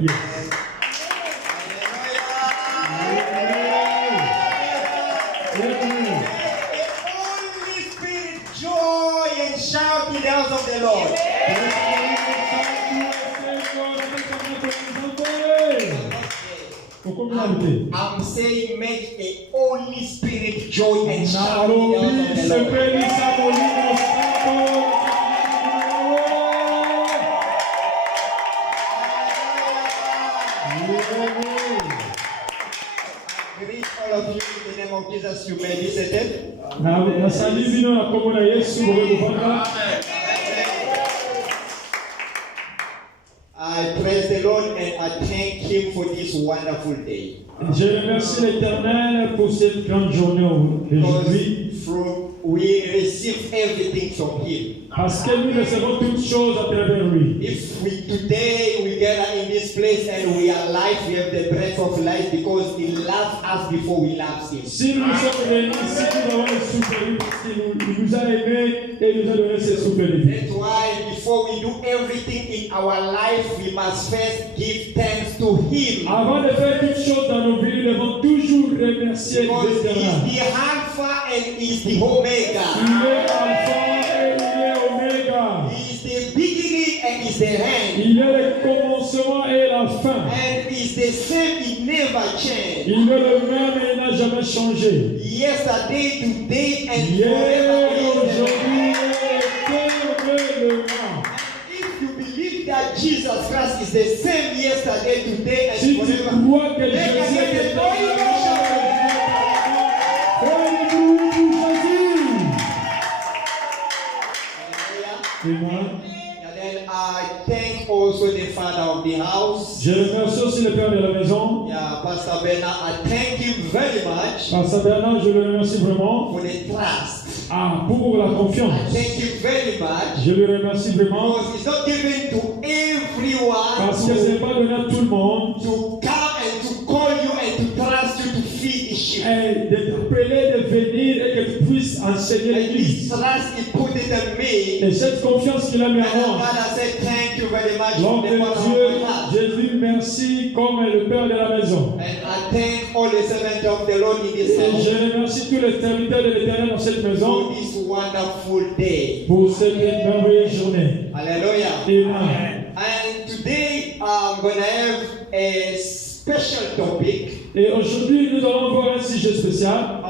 Yes. Holy Spirit, joy and shout in the house of the Lord. I'm saying make a Holy Spirit joy and shout in the house of the Lord. All of you in the name of Jesus, you may be seated. I praise the Lord and I thank Him for this wonderful day. Je remercie l'Éternel pour cette grande journée aujourd'hui. We receive everything from Him. Parce que nous recevons toutes choses à travers lui. If today we gather in this place and we are alive, we have the breath of life because He loved us before we loved Him. Si nous sommes réunis ici, nous avons le souffle de vie parce qu'il nous a aimés et nous a donné ce souffle de vie. That's why before we do everything in our life, we must first give thanks to Him. Avant de faire toutes choses dans nos vies, nous devons toujours remercier l'Éternel. He is the Alpha and He is the Omega. Il est Alpha et il est Oméga. He is the beginning and He is the end. Il est le commencement et la fin. And He is the same, He never changed. Il est le même et il n'a jamais changé. Yesterday, today, and Hier, forever. aujourd'hui, éternellement. If you believe that Jesus Christ is the same yesterday, today, and Si tu forever, crois que let Jésus us get est the Holy Ghost. Amen. And then I thank also the father of the house. Je remercie aussi le père de la maison. Yeah, Pastor Bernard, I thank him very much Pasteur Bernard, je le remercie vraiment. for the trust. Pour la I confiance. thank him very much Je le remercie vraiment. because it's not given to everyone Parce que ce n'est to pas donné à tout le monde. come and to call you and to trust you to feed the sheep. Et de t'appeler, de venir et que tu puisses enseigner And this l'église. trust he put it in me. Et cette confiance qu'il a mis And en moi. God has said thank you very much L'homme for de the father Dieu, of my house. Jésus, merci comme le père de la maison. And I thank all the servants of the Lord in this Et house je remercie tous les serviteurs de l'Éternel dans cette maison for this wonderful day. pour cette merveilleuse journée. Hallelujah. Amen. And today I'm going to have a special topic Et aujourd'hui, nous allons voir un sujet spécial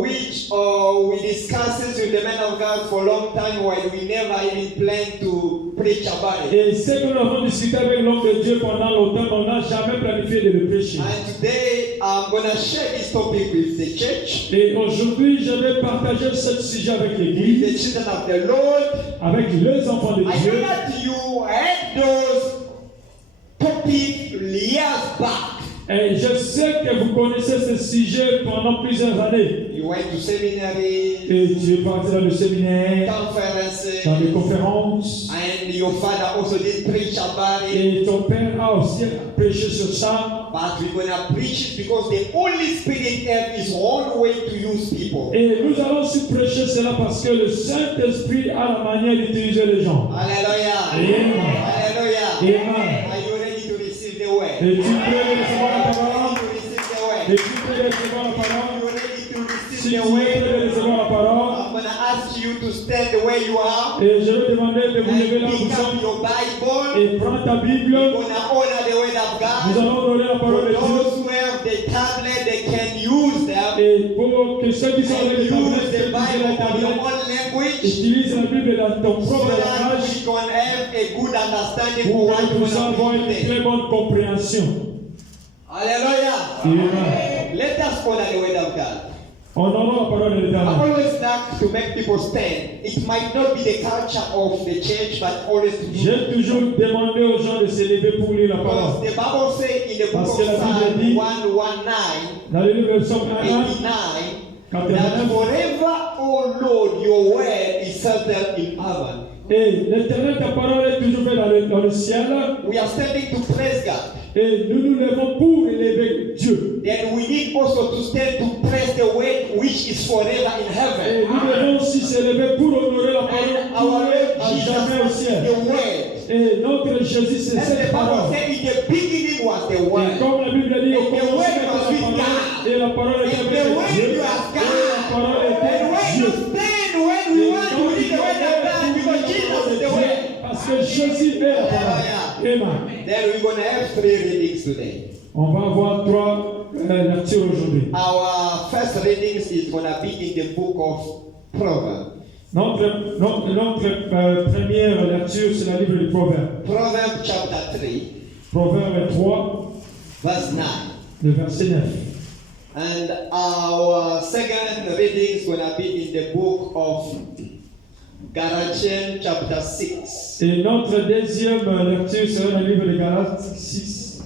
which we discussed it with the man of God for a long time while we never even planned to preach about it. et ce que nous avons discuté avec l'homme de Dieu pendant longtemps, mais on n'a jamais planifié de le prêcher. And today I'm going to share this topic with the church, Et aujourd'hui, je vais partager ce sujet avec with l'Église, the children of the Lord. avec les enfants de I know Dieu. that you had those topics years back. Et je sais que vous connaissez ce sujet pendant plusieurs années. You went to seminary, Et tu es parti dans le séminaire, conferences, dans les conférences. and your father also did preach about it. Et ton père a aussi prêché sur ça. But we're going to preach it because the Holy Spirit has his own way to use people. Et nous allons aussi prêcher cela parce que le Saint-Esprit a la manière d'utiliser les gens. Hallelujah. Amen. Hallelujah. Amen. Are you ready to receive the word? Et tu peux recevoir la Are you parole. ready to receive the Et word? tu peux recevoir la Are parole. you ready to receive Si the tu word? veux recevoir la parole. I'm going to ask you to stand where you are Et je vais demander de vous lever and là où pick vous up êtes. your Bible. Et prends ta Bible. We're going to honor the word of Nous God. allons donner la For parole de Dieu. those who have the tablet, they can use them. Et pour que ceux qui sont And avec les use tablettes, the Bible utilisent la in your tablette, own language utilise la Bible dans ton so propre that langage we can have a good understanding pour of what que we're nous avons going to une today. très bonne compréhension. Hallelujah. Amen. Let us honor the word of God. On aura la parole de I l'Éternel. always like to make people stand. It might not be the culture of the church, but always to J'ai toujours demandé aux gens de se lever pour lire la because parole. the Bible says in the book Parce of que la Bible Psalm dit- 119, Dans le livre de Somme 1, 89, that 89, forever, O Lord, your word is settled in heaven. et l'Éternel, ta parole est toujours faite dans le ciel. We are standing to praise God. Et nous nous levons pour élever Dieu. Then we need also to stand to praise the word which is forever in Et heaven. nous devons aussi se lever pour honorer la And parole our qui est Lord à jamais au Jesus is ciel. the word. Et notre Jésus, c'est And the cette Bible parole. said in the beginning was the Et word. comme la Bible dit, au And the commencement word était was with la parole, God. et la parole était And avec the word Dieu, was et la parole God. était And when Dieu. you stand, when we want to read the word of God, because Jesus is the word. Parce que Jésus est la parole. Amen. Then we're going to have 3 readings today. On va avoir 3 lectures aujourd'hui. Our first readings is going to be in the book of Proverbs. Notre première lecture, c'est le livre du Proverbe. Proverbs chapter 3, Proverbe 3, verse 9. le verset 9. And our second reading is going to be in the book of Galatians chapter 6. Et notre deuxième lecture sera le livre de Galates 6.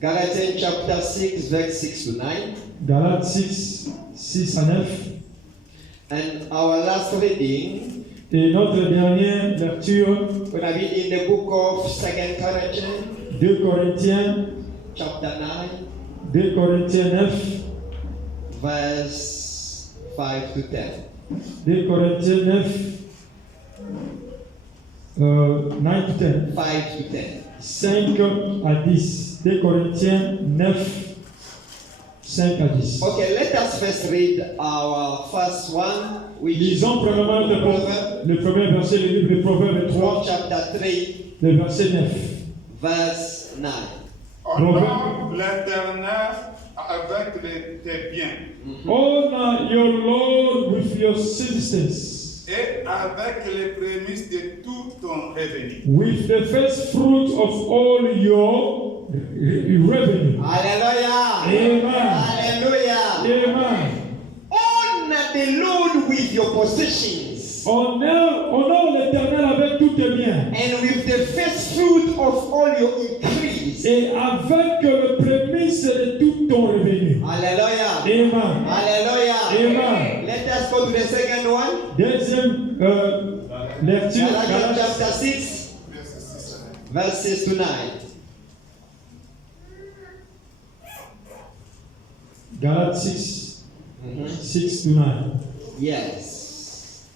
Galatians chapter 6, verse 6 to 9. Galates 6, 6 à 9. And our last reading Et notre dernière lecture, is going to be in the book of 2 Corinthians 2 Corinthiens, chapter 9, 2 Corinthiens 9, verse 5 to 10. 2 Corinthiens 9, 9 to 10, 5 to 10. 5 à 10. 2 Corinthiens 9, 5 à 10. Okay, let us first read our first one, which is Lisons premièrement Proverbs le premier verset du livre de Proverbe 3, chapter 3, le verset 9. verse 9. Honore l'Éternel avec tes biens Honor your Lord with your substance, et avec les prémices de tout ton revenu. with the first fruit of all your revenue. Hallelujah. Amen. Hallelujah. Amen. Honor the Lord with your possessions Honore l'Éternel avec tout tes biens and with the first fruit of all your increase. et avec le prémisse de tout ton revenu. Hallelujah. Amen. Hallelujah. Amen. Let us go to the second one. Deuxième lecture, Galatians Galates chapter 6, verses to 9. Galates 6, 6 to 9. Yes.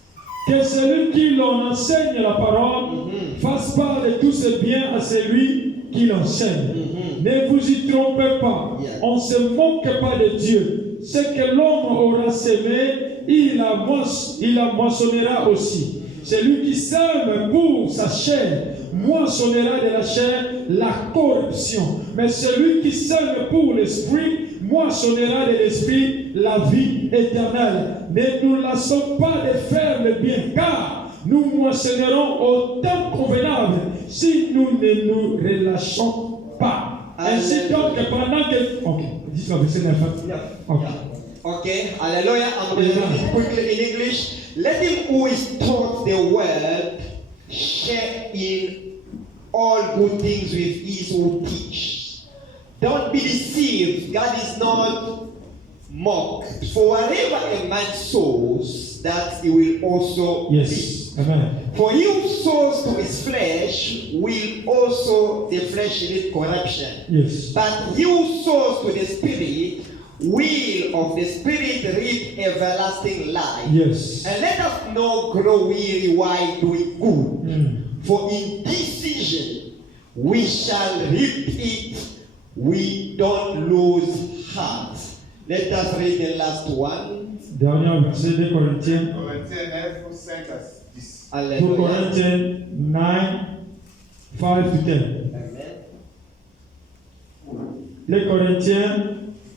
Que celui qui l'on enseigne la parole fasse part de tous ses biens à celui qui l'enseigne. Ne vous y trompez pas. Yeah. On ne se moque pas de Dieu. Ce que l'homme aura semé, il la moissonnera aussi. Celui qui sème pour sa chair moissonnera de la chair la corruption. Mais celui qui sème pour l'esprit moissonnera de l'esprit la vie éternelle. Ne nous lassons pas de faire le bien, car nous moissonnerons au temps convenable si nous ne nous relâchons pas. Ainsi donc, pendant que... Ok, dis le verset 9. Ok. Okay, hallelujah. I'm going to read it quickly in English. Let him who is taught the word share in all good things with his who teach. Don't be deceived. God is not mocked. For whatever a man sows, that he will also reap. Yes. Amen. For he who sows to his flesh will also the flesh lead corruption. Yes. But he who sows to the Spirit will of the Spirit reap everlasting life. Yes. And let us not grow weary while doing good. For in this season we shall reap it. We don't lose heart. Let us read the last one. Dernier verset de Corinthiens. Corinthiens 9, 5 à 10. 2 Hallelujah. Corinthians 9, 5 to 10. Amen. Les Corinthiens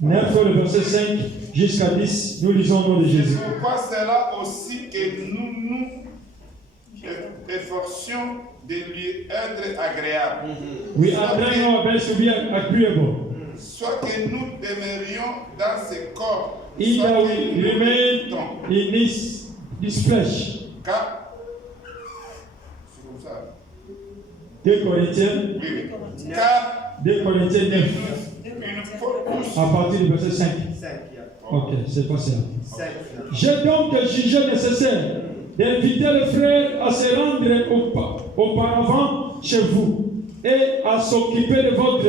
9, le verset 5 jusqu'à 10, nous lisons au nom de Jésus. C'est pourquoi c'est là aussi que nous nous efforcions de lui être agréable. We are trying our best to be agreeable. soit que nous demeurions dans ce corps, Either soit we que nous remain luttons. in this flesh. Car, c'est comme ça. 2 Corinthiens, Oui, oui. Car 2 Corinthiens 9, il faut tous. à partir du verset 5. Ok, c'est facile. J'ai donc jugé nécessaire d'inviter les frères à se rendre auparavant chez vous et à s'occuper de votre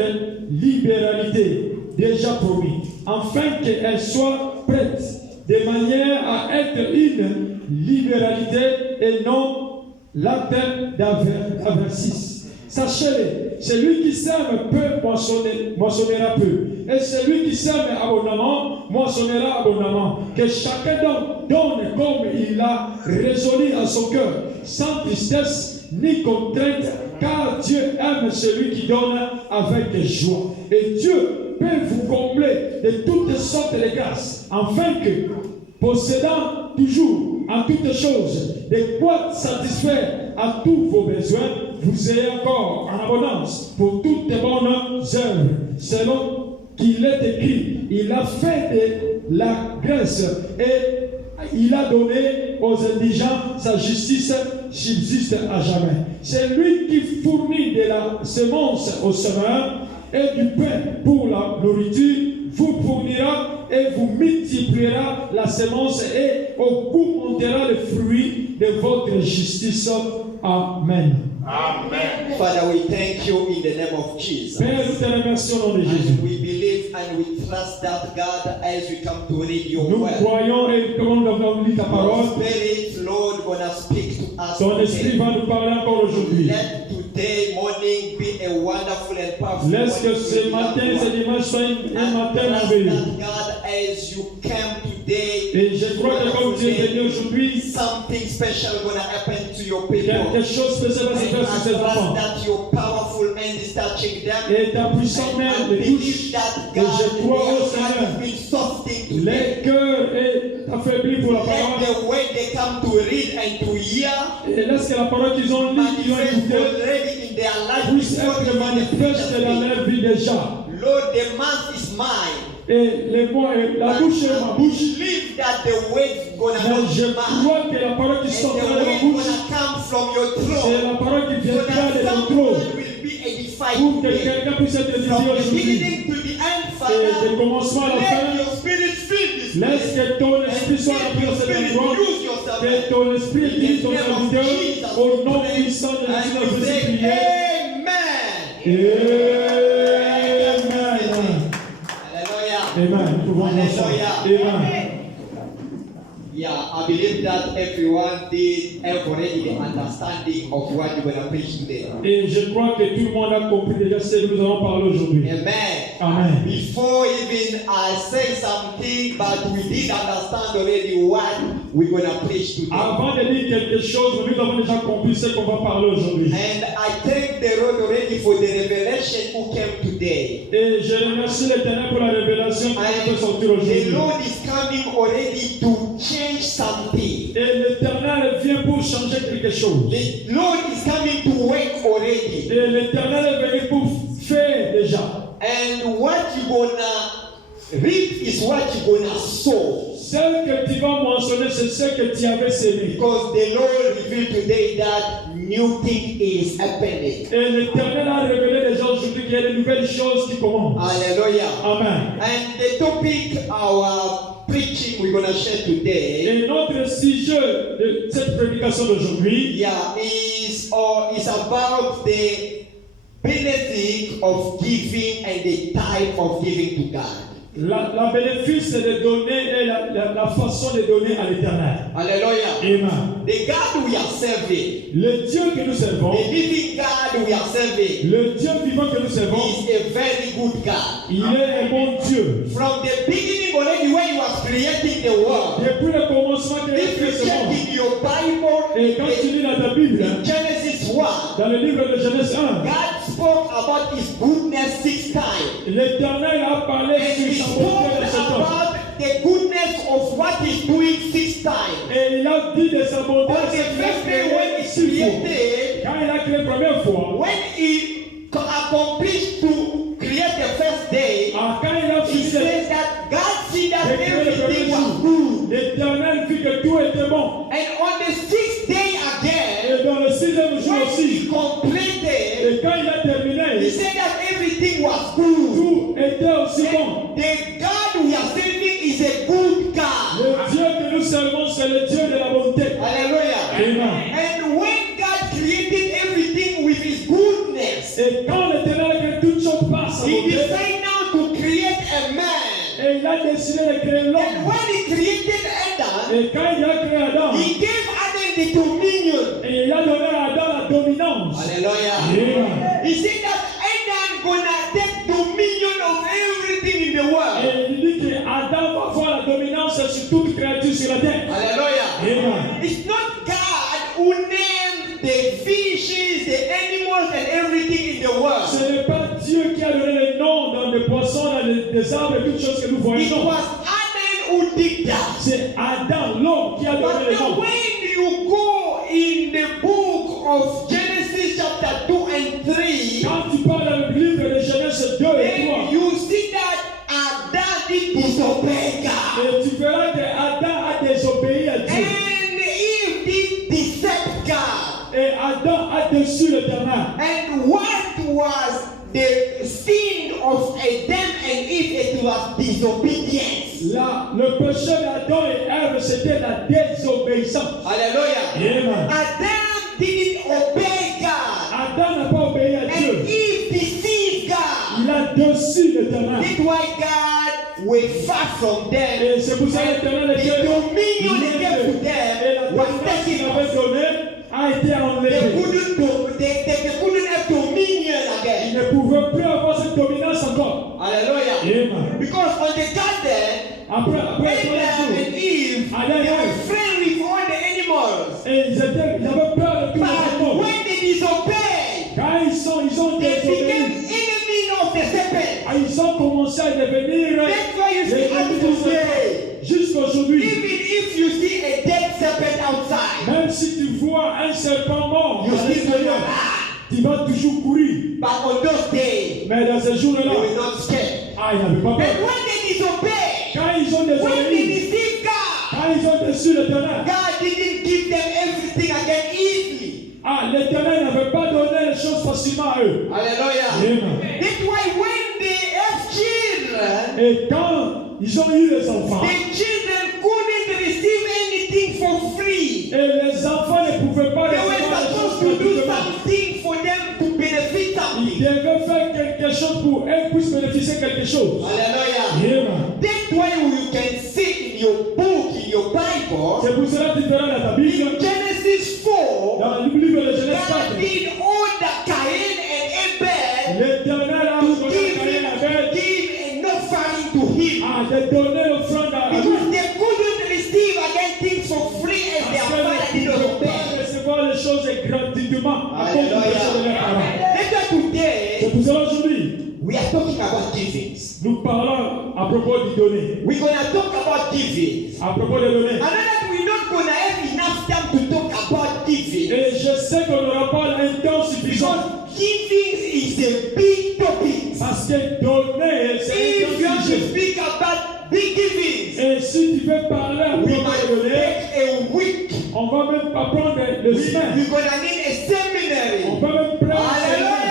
libéralité déjà promise, afin qu'elle soit prête de manière à être une libéralité et non l'acte d'aversis. Sachez, celui qui sème peu moissonnera peu, et celui qui sème abondamment moissonnera abondamment. Que chacun donne comme il a résolu à son cœur, sans tristesse ni contrainte, car Dieu aime celui qui donne avec joie. Et Dieu peut vous combler de toutes sortes de grâces, afin que, possédant toujours en toutes choses de quoi satisfaire à tous vos besoins, vous ayez encore en abondance pour toutes les bonnes œuvres, selon qu'il est écrit. Il a fait de la grâce et il a donné aux indigents sa justice subsiste à jamais. C'est lui qui fournit de la semence aux semeurs et du pain pour la nourriture, vous fournira et vous multipliera la semence et augmentera le fruit de votre justice. Amen. Amen. Father, we thank you in the name of Jesus. Père, nous te remercions au nom de Jésus. And we believe and we trust that God, as we come to read your Nous word, croyons et comme nous avons lu ta your parole, Spirit, Lord, gonna speak to us ton esprit today. va nous parler encore aujourd'hui. Let today morning be a wonderful and powerful Laisse que morning ce to matin, love ce one. dimanche soit un And matin trust merveilleux. that God, as you came today, Et je crois que comme tu es venu aujourd'hui, something special gonna happen to your people. quelque chose spécial va se And faire sur I ces enfants. trust that your powerful hand is touching them. Et ta puissante main And I les believe touche. that Et God, je crois au their Seigneur. heart has been softened today. Les cœurs est affaibli pour la Let parole. the way they come to read and to hear Et laisse que la parole qu'ils ont lue, qu'ils ont manifest écoutée, already in their life puisse before être even the manifeste preacher dans speaks. leur vie déjà. Lord, the mouth is mine. Et les mots, la bouche est ma I bouche. believe that the words gonna Mais not je be mine. crois que la parole qui And sortira the de ma word bouche, gonna come from your c'est throne. la parole qui So viendra that de ton someone trône. will be edified Pour que today. quelqu'un puisse être édifié From the aujourd'hui. beginning to the end, Et Father, du commencement à la let fin, your spirit fill this laisse place. que ton And esprit soit let rempli your dans cet spirit endroit. use your Que servant. ton esprit In utilise the ton name of serviteur. Jesus, Au we nom pray. puissant de Jésus, And nous we say, prions. Amen. Hallelujah. Amen. Nous pouvons Hallelujah. Amen. Yeah, I believe that everyone did have already the understanding of what you're going to preach today. Et je crois que tout le monde a compris déjà ce que nous allons parler aujourd'hui. Amen. Amen. Before even I say something, but we did understand already what we're going to preach today. Avant de dire quelque chose, nous avons déjà compris ce qu'on va parler aujourd'hui. And I thank the Lord already for the revelation who came today. Et je remercie l'Éternel pour la révélation qui nous fait sortir The aujourd'hui. Lord is coming already to change something. Et l'Éternel vient pour changer quelque chose. The Lord is coming to work already. Et l'Éternel est venu pour faire déjà. And what you're gonna reap is what you're gonna sow. Ce que tu vas mentionner, c'est ce que tu avais semé. Because the Lord revealed today that new thing is happening. Et l'Éternel a révélé déjà aujourd'hui qu'il y a de nouvelles choses qui commencent. Hallelujah. Amen. And the topic our preaching we're gonna share today, Et notre sujet de cette prédication d'aujourd'hui, yeah, is about the benefit of giving and the type of giving to God. la bénéfice de donner et la façon de donner à l'Éternel. Hallelujah. Amen. The God we are serving, Le Dieu que nous servons, the living God we are serving, le Dieu vivant que nous servons, is a very good God. il est un bon Dieu. From the beginning already when he was creating the world, Depuis le commencement qu'il a if créé you ce check monde, in your Bible, et quand tu lis dans ta Bible, in Genesis 1, dans le livre de Genèse 1, God spoke about his goodness 6 times. l'Éternel a parlé And he sur sa spoke bonté de ce temps. about the goodness of what he's doing 6 times. Et il a dit de sa bonté On the first day when he created, quand il a créé la première fois, when he accomplished to create the first day, que nous servons, c'est le Dieu de la bonté. Hallelujah. Amen. And when God created everything with His goodness, Et quand l'Éternel a créé toutes choses par sa He bonté, decided now to create a man. et il a décidé de créer And l'homme. when He created Adam, Et quand il a créé Adam, He gave Adam the dominion. et il a donné à Adam la dominance. Hallelujah. Amen. He said that Adam gonna take dominion of everything in the world. Et il dit que Adam va avoir la dominance sur toute créature sur la terre. Hallelujah. Amen. It's not God who named the fishes, the animals, and everything in the world. Ce n'est pas Dieu qui a donné les noms dans les poissons, dans les arbres et toutes choses que nous It voyons. was Adam who did that. C'est Adam, l'homme, qui a donné But les now noms. when you go in the book of Genesis chapter 2 and 3, Quand tu parles dans le livre de Genèse 2 et 3, then you see that Adam did disobey God. et tu verras que Adam a désobéi à Dieu. And Eve did decept God. Et Adam a déçu l'Éternel. And what was the sin of Adam and Eve? It was disobedience. Là, le péché d'Adam et Ève, c'était la désobéissance. Hallelujah. Amen. Adam didn't obey God. Adam n'a pas obéi à And Dieu. Eve deceived God. Il a déçu l'Éternel. That's why God was far from them. Et c'est pour ça que l'Éternel The était dominion he gave to et la them was dominance qu'il taken avait off. donnée a été They enlevée. couldn't have dominion Il again. ne pouvait plus avoir cette dominance encore. Hallelujah. Amen. Because on the garden, Après Adam le and Eve, Adam they et were Ève. friends with all the animals. Et ils avaient peur de tout le But monde. when they disobeyed, Quand ils ont they became désobéi, enemy of the serpent. ils ont commencé à devenir That's why you see les up ennemis du today, Seigneur. Jusqu'aujourd'hui, even if you see a dead serpent outside, même si tu vois un serpent mort you à still gonna l'extérieur, run. tu vas toujours courir. But on those days, Mais dans ces they jours-là, were not scared. ils n'avaient pas But peur. when they disobeyed, Quand ils ont when they désobéi, deceived God, quand ils ont déçu l'Éternel, God didn't give them everything again easily. l'Éternel n'avait pas donné les choses facilement à eux. Hallelujah. Amen. That's why when they have children, Et quand ils ont eu les enfants, the children couldn't receive anything for free. et les enfants ne pouvaient pas They were recevoir les choses supposed to do gratuitement. something for them to benefit Ils something. devaient faire quelque chose pour eux puissent bénéficier de quelque chose. Hallelujah. Amen. That's why you can see in your book, in your Bible, C'est pour cela que tu verras dans ta Bible, in Genesis 4, dans le livre de Genèse God 4, did order Cain and Abel l'Éternel a to ordonné give à Caïn et Abel an offering to him. de donner l'offrande à lui. Because they couldn't receive again things for free as their Parce father qu'ils did ne not pouvaient obey. pas recevoir les choses gratuitement à cause du Alléluia. péché de leurs parents. Later C'est today, pour cela aujourd'hui, we are talking about givings. nous parlons à propos du donner. We're going to talk about giving. À propos de donner. I know that we're not going to have enough time to talk about giving. Et je sais qu'on n'aura pas un temps suffisant. Because giving is a big topic. Parce que donner, c'est If you un have grand to sujet. speak about big givings, Et si tu veux parler à we propos might de donner, take a week. on va même pas prendre le semaine. We're going to need a On seminary. va même prendre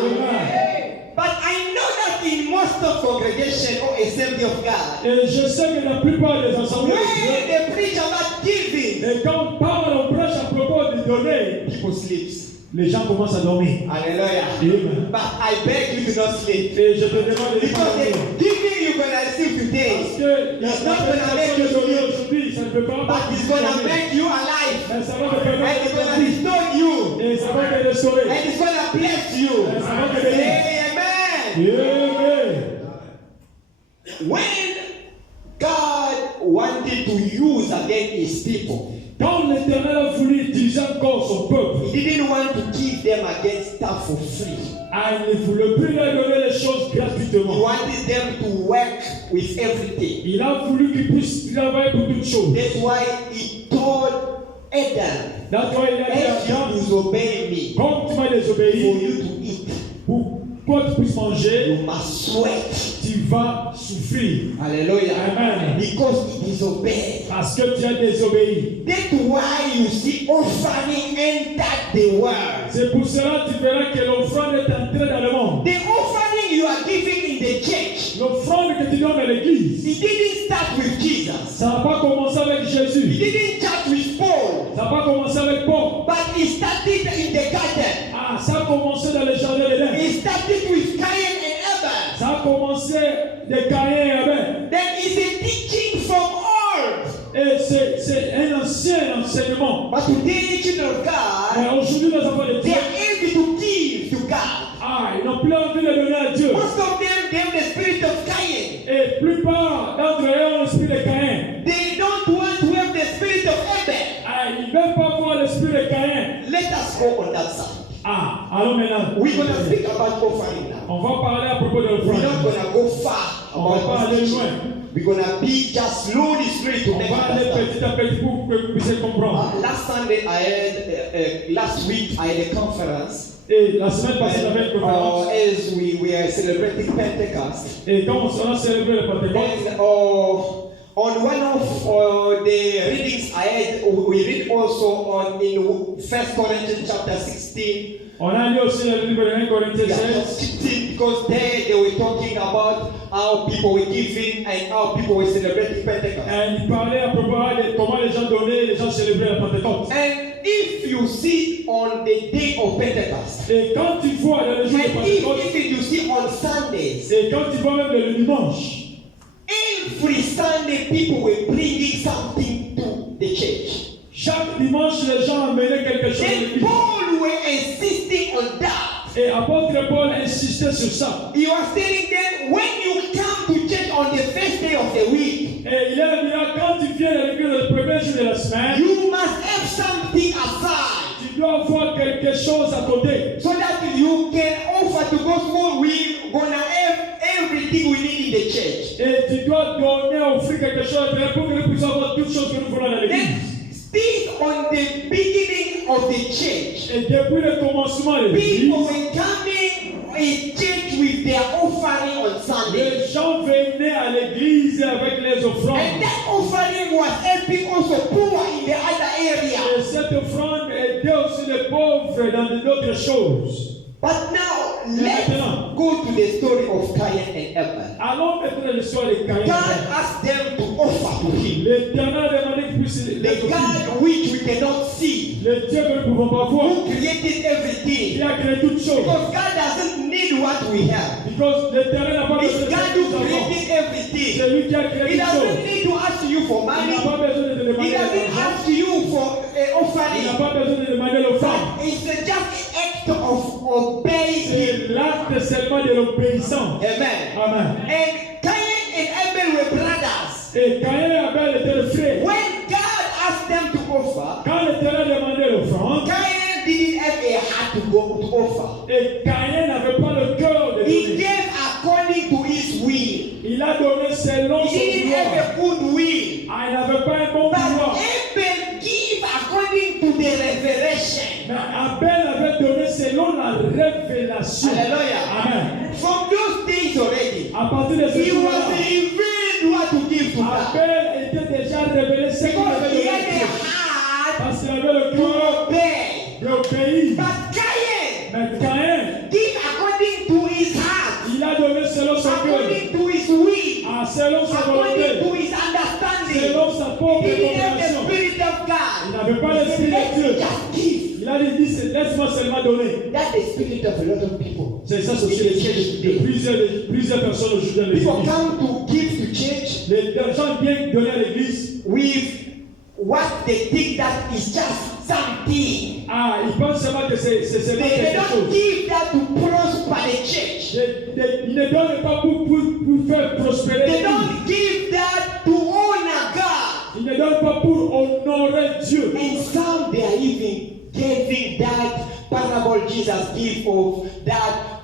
Hallelujah. But I know that in most of congregation or assembly of God, Et je sais que la plupart des assemblées, when they preach about giving, et quand on prêche à propos de donner, people sleep. les gens commencent à dormir. Hallelujah. Amen. But I beg you to not sleep. Et je te demande de ne pas Because dormir. the giving you're going to receive Parce today, que It's la not gonna make prédication you de donner sleep. aujourd'hui, ça ne peut pas but it's going to make you alive. Mais ça va te And permettre it's de going to dormir. restore you. Et ça va te restaurer. And it's going to bless you. Et ça va te bénir. Amen. Amen. When God wanted to use again his people, Quand l'Éternel a voulu utiliser encore son peuple, he didn't want to give them again stuff for free. il ne voulait plus leur donner les choses He gratuitement. wanted them to work with everything. Il a voulu qu'ils puissent travailler pour toutes choses. That's why he told Adam, D'accord, il a dit à if you Adam, disobey me, comme tu m'as for désobéi, you to eat, pour que tu puisses manger, you must sweat. tu vas souffrir. Hallelujah. Amen. Because he disobeyed. Parce que tu as désobéi. That's why you see offering entered the world. C'est pour cela que tu verras que l'offrande est entrée dans le monde. The offering you are giving in the church, L'offrande que tu donnes à l'église, it didn't start with Jesus. ça n'a pas commencé avec Jésus. Jésus. He didn't start with Paul, Ça n'a pas commencé avec Paul. but he started in the garden. Ah, ça a commencé dans le jardin d'Éden. He started with Cain and Abel. Ça a commencé de Caïn et Abel. Then it's a teaching from old. Et c'est un ancien enseignement. But today, children of Mais God, aujourd'hui, les enfants de they Dieu, are able to give to God. ah, ils n'ont plus envie de donner à Dieu. Most of them have the spirit of Cain. Et la plupart d'entre eux ont l'esprit de Caïn. They don't want to have the spirit of Abel. Ah, ils ne veulent pas voir l'esprit de Caïn. Let us go on that side. Ah, alors maintenant, We're going to speak about offering now. on va parler à propos de We're not l'offrande. going to go far On va pas about aller this loin. teaching. We're going to be just slowly, slowly to On make va aller understand. petit à petit pour que vous puissiez comprendre. Last Sunday, last week, I had a conference. Et la semaine passée, j'avais une conférence. As we were celebrating Pentecost. Et quand on a célébré le Pentecôte, And on one of the readings I had, we read also in 1 Corinthians chapter 16. on a lu aussi le livre de 1 Corinthiens Yeah, 16. 16, because there they were talking about how people were giving and how people were celebrating Pentecost. Et il parlait à propos de comment les gens donnaient, les gens célébraient la Pentecôte. And if you see on the day of Pentecost, Et quand tu vois dans le jour de and Pentecôte, if you see on Sundays, et quand tu vois même le dimanche, every Sunday people were bringing something to the church. chaque dimanche, les gens amenaient quelque chose à And l'église. Paul were insisting on that. Et apôtre Paul insistait sur ça. He was telling them, when you come to church on the first day of the week, Et il a dit là, quand tu viens à l'église le premier jour de la semaine, you must have something aside tu dois avoir quelque chose à côté. so that you can offer to God's word. We're gonna have everything we need in the church. Et tu dois donner, offrir quelque chose pour que nous puissions avoir toutes choses que nous voulons dans l'église. Then, still on the beginning of the church, Et depuis le commencement de l'église, people were coming in church with their offering on Sunday. les gens venaient à l'église avec les offrandes. And that offering was helping also poor in the other area. Et cette offrande aidait aussi les pauvres dans d'autres choses. But now, let's go to the story of Cain and Abel. Allons maintenant à l'histoire de Caïn. God asked them to offer to him. L'Éternel a demandé qu'ils puissent les The offrir. God which we cannot see, Le Dieu que nous ne pouvons pas voir, who created il everything. a créé toutes choses. Because God doesn't need what we have. Because l'Éternel n'a pas It's besoin de God ce que who nous avons. created everything. C'est lui qui a He créé toutes doesn't choses. need to ask you for Il money. n'a pas besoin de te He demander doesn't l'argent. ask you for an Il n'a offering. pas besoin de demander l'offrande. But it's just an act of obeying Him. C'est l'acte seulement de l'obéissance. Amen. Amen. And Cain and Abel were brothers. Et Caïn et Abel étaient les frères. When God asked them to offer, Quand l'Éternel demandait l'offrande, Cain didn't have a heart to go to offer. et Caïn n'avait pas le cœur de He donner. gave according to his will. Il a donné selon He son didn't vouloir. have a good will. Ah, il n'avait pas un bon But vouloir. Abel gave according to the revelation. Mais Abel avait donné selon la révélation. Hallelujah. Amen. From those days already, À partir de ce he was jour-là, revealed what to give to God. Abel était déjà révélé ce qu'il Because avait he donné. had a heart Parce qu'il avait le to cœur obey. d'obéir. But Cain Mais Caïn, gave according to his heart, il a donné selon son cœur. according to his will, Ah, selon sa according volonté. to his understanding. Selon sa propre He didn't have the compréhension. spirit of Il God. n'avait pas He l'esprit said, de Dieu. let's just give. Il a dit, laisse-moi seulement donner. That's the spirit of a lot of people. C'est ça, c'est aussi l'esprit de plusieurs personnes aujourd'hui dans People l'église. come to give to church Les gens viennent donner à l'église. with what they think that is just something. Ah, ils pensent seulement que c'est seulement They quelque don't chose. give that to prosper the church. Ils ne donnent pas pour faire prospérer They l'église. don't give that to honor God. Ils ne donnent pas pour honorer Dieu. And some they are even giving that parable Jesus gave of that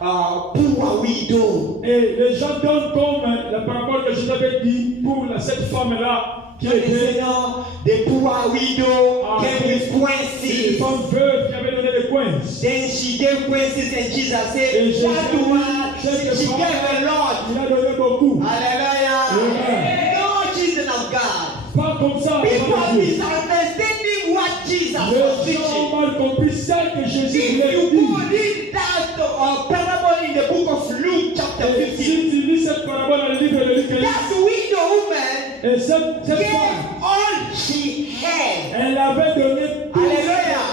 poor widow. Et les gens donnent comme la parabole que je t'avais dit pour cette femme-là qui And they était say, no, the poor widow came with une quinces. femme veuve qui avait donné des coins. Then she gave quinces and Jesus Et said, Jésus that woman, cette she femme, gave a lot. il a donné beaucoup. Hallelujah. Amen. No, children of God. Pas comme ça. People devant are Dieu. misunderstanding what Jesus was Les gens teaching. ont mal compris ça que Jésus If voulait you dire. go read that parable in the book of Luke chapter Et 15, si tu lis cette parabole dans le livre de Luc, that widow woman et cette gave femme, all she Elle avait donné tout ce qu'elle Hallelujah.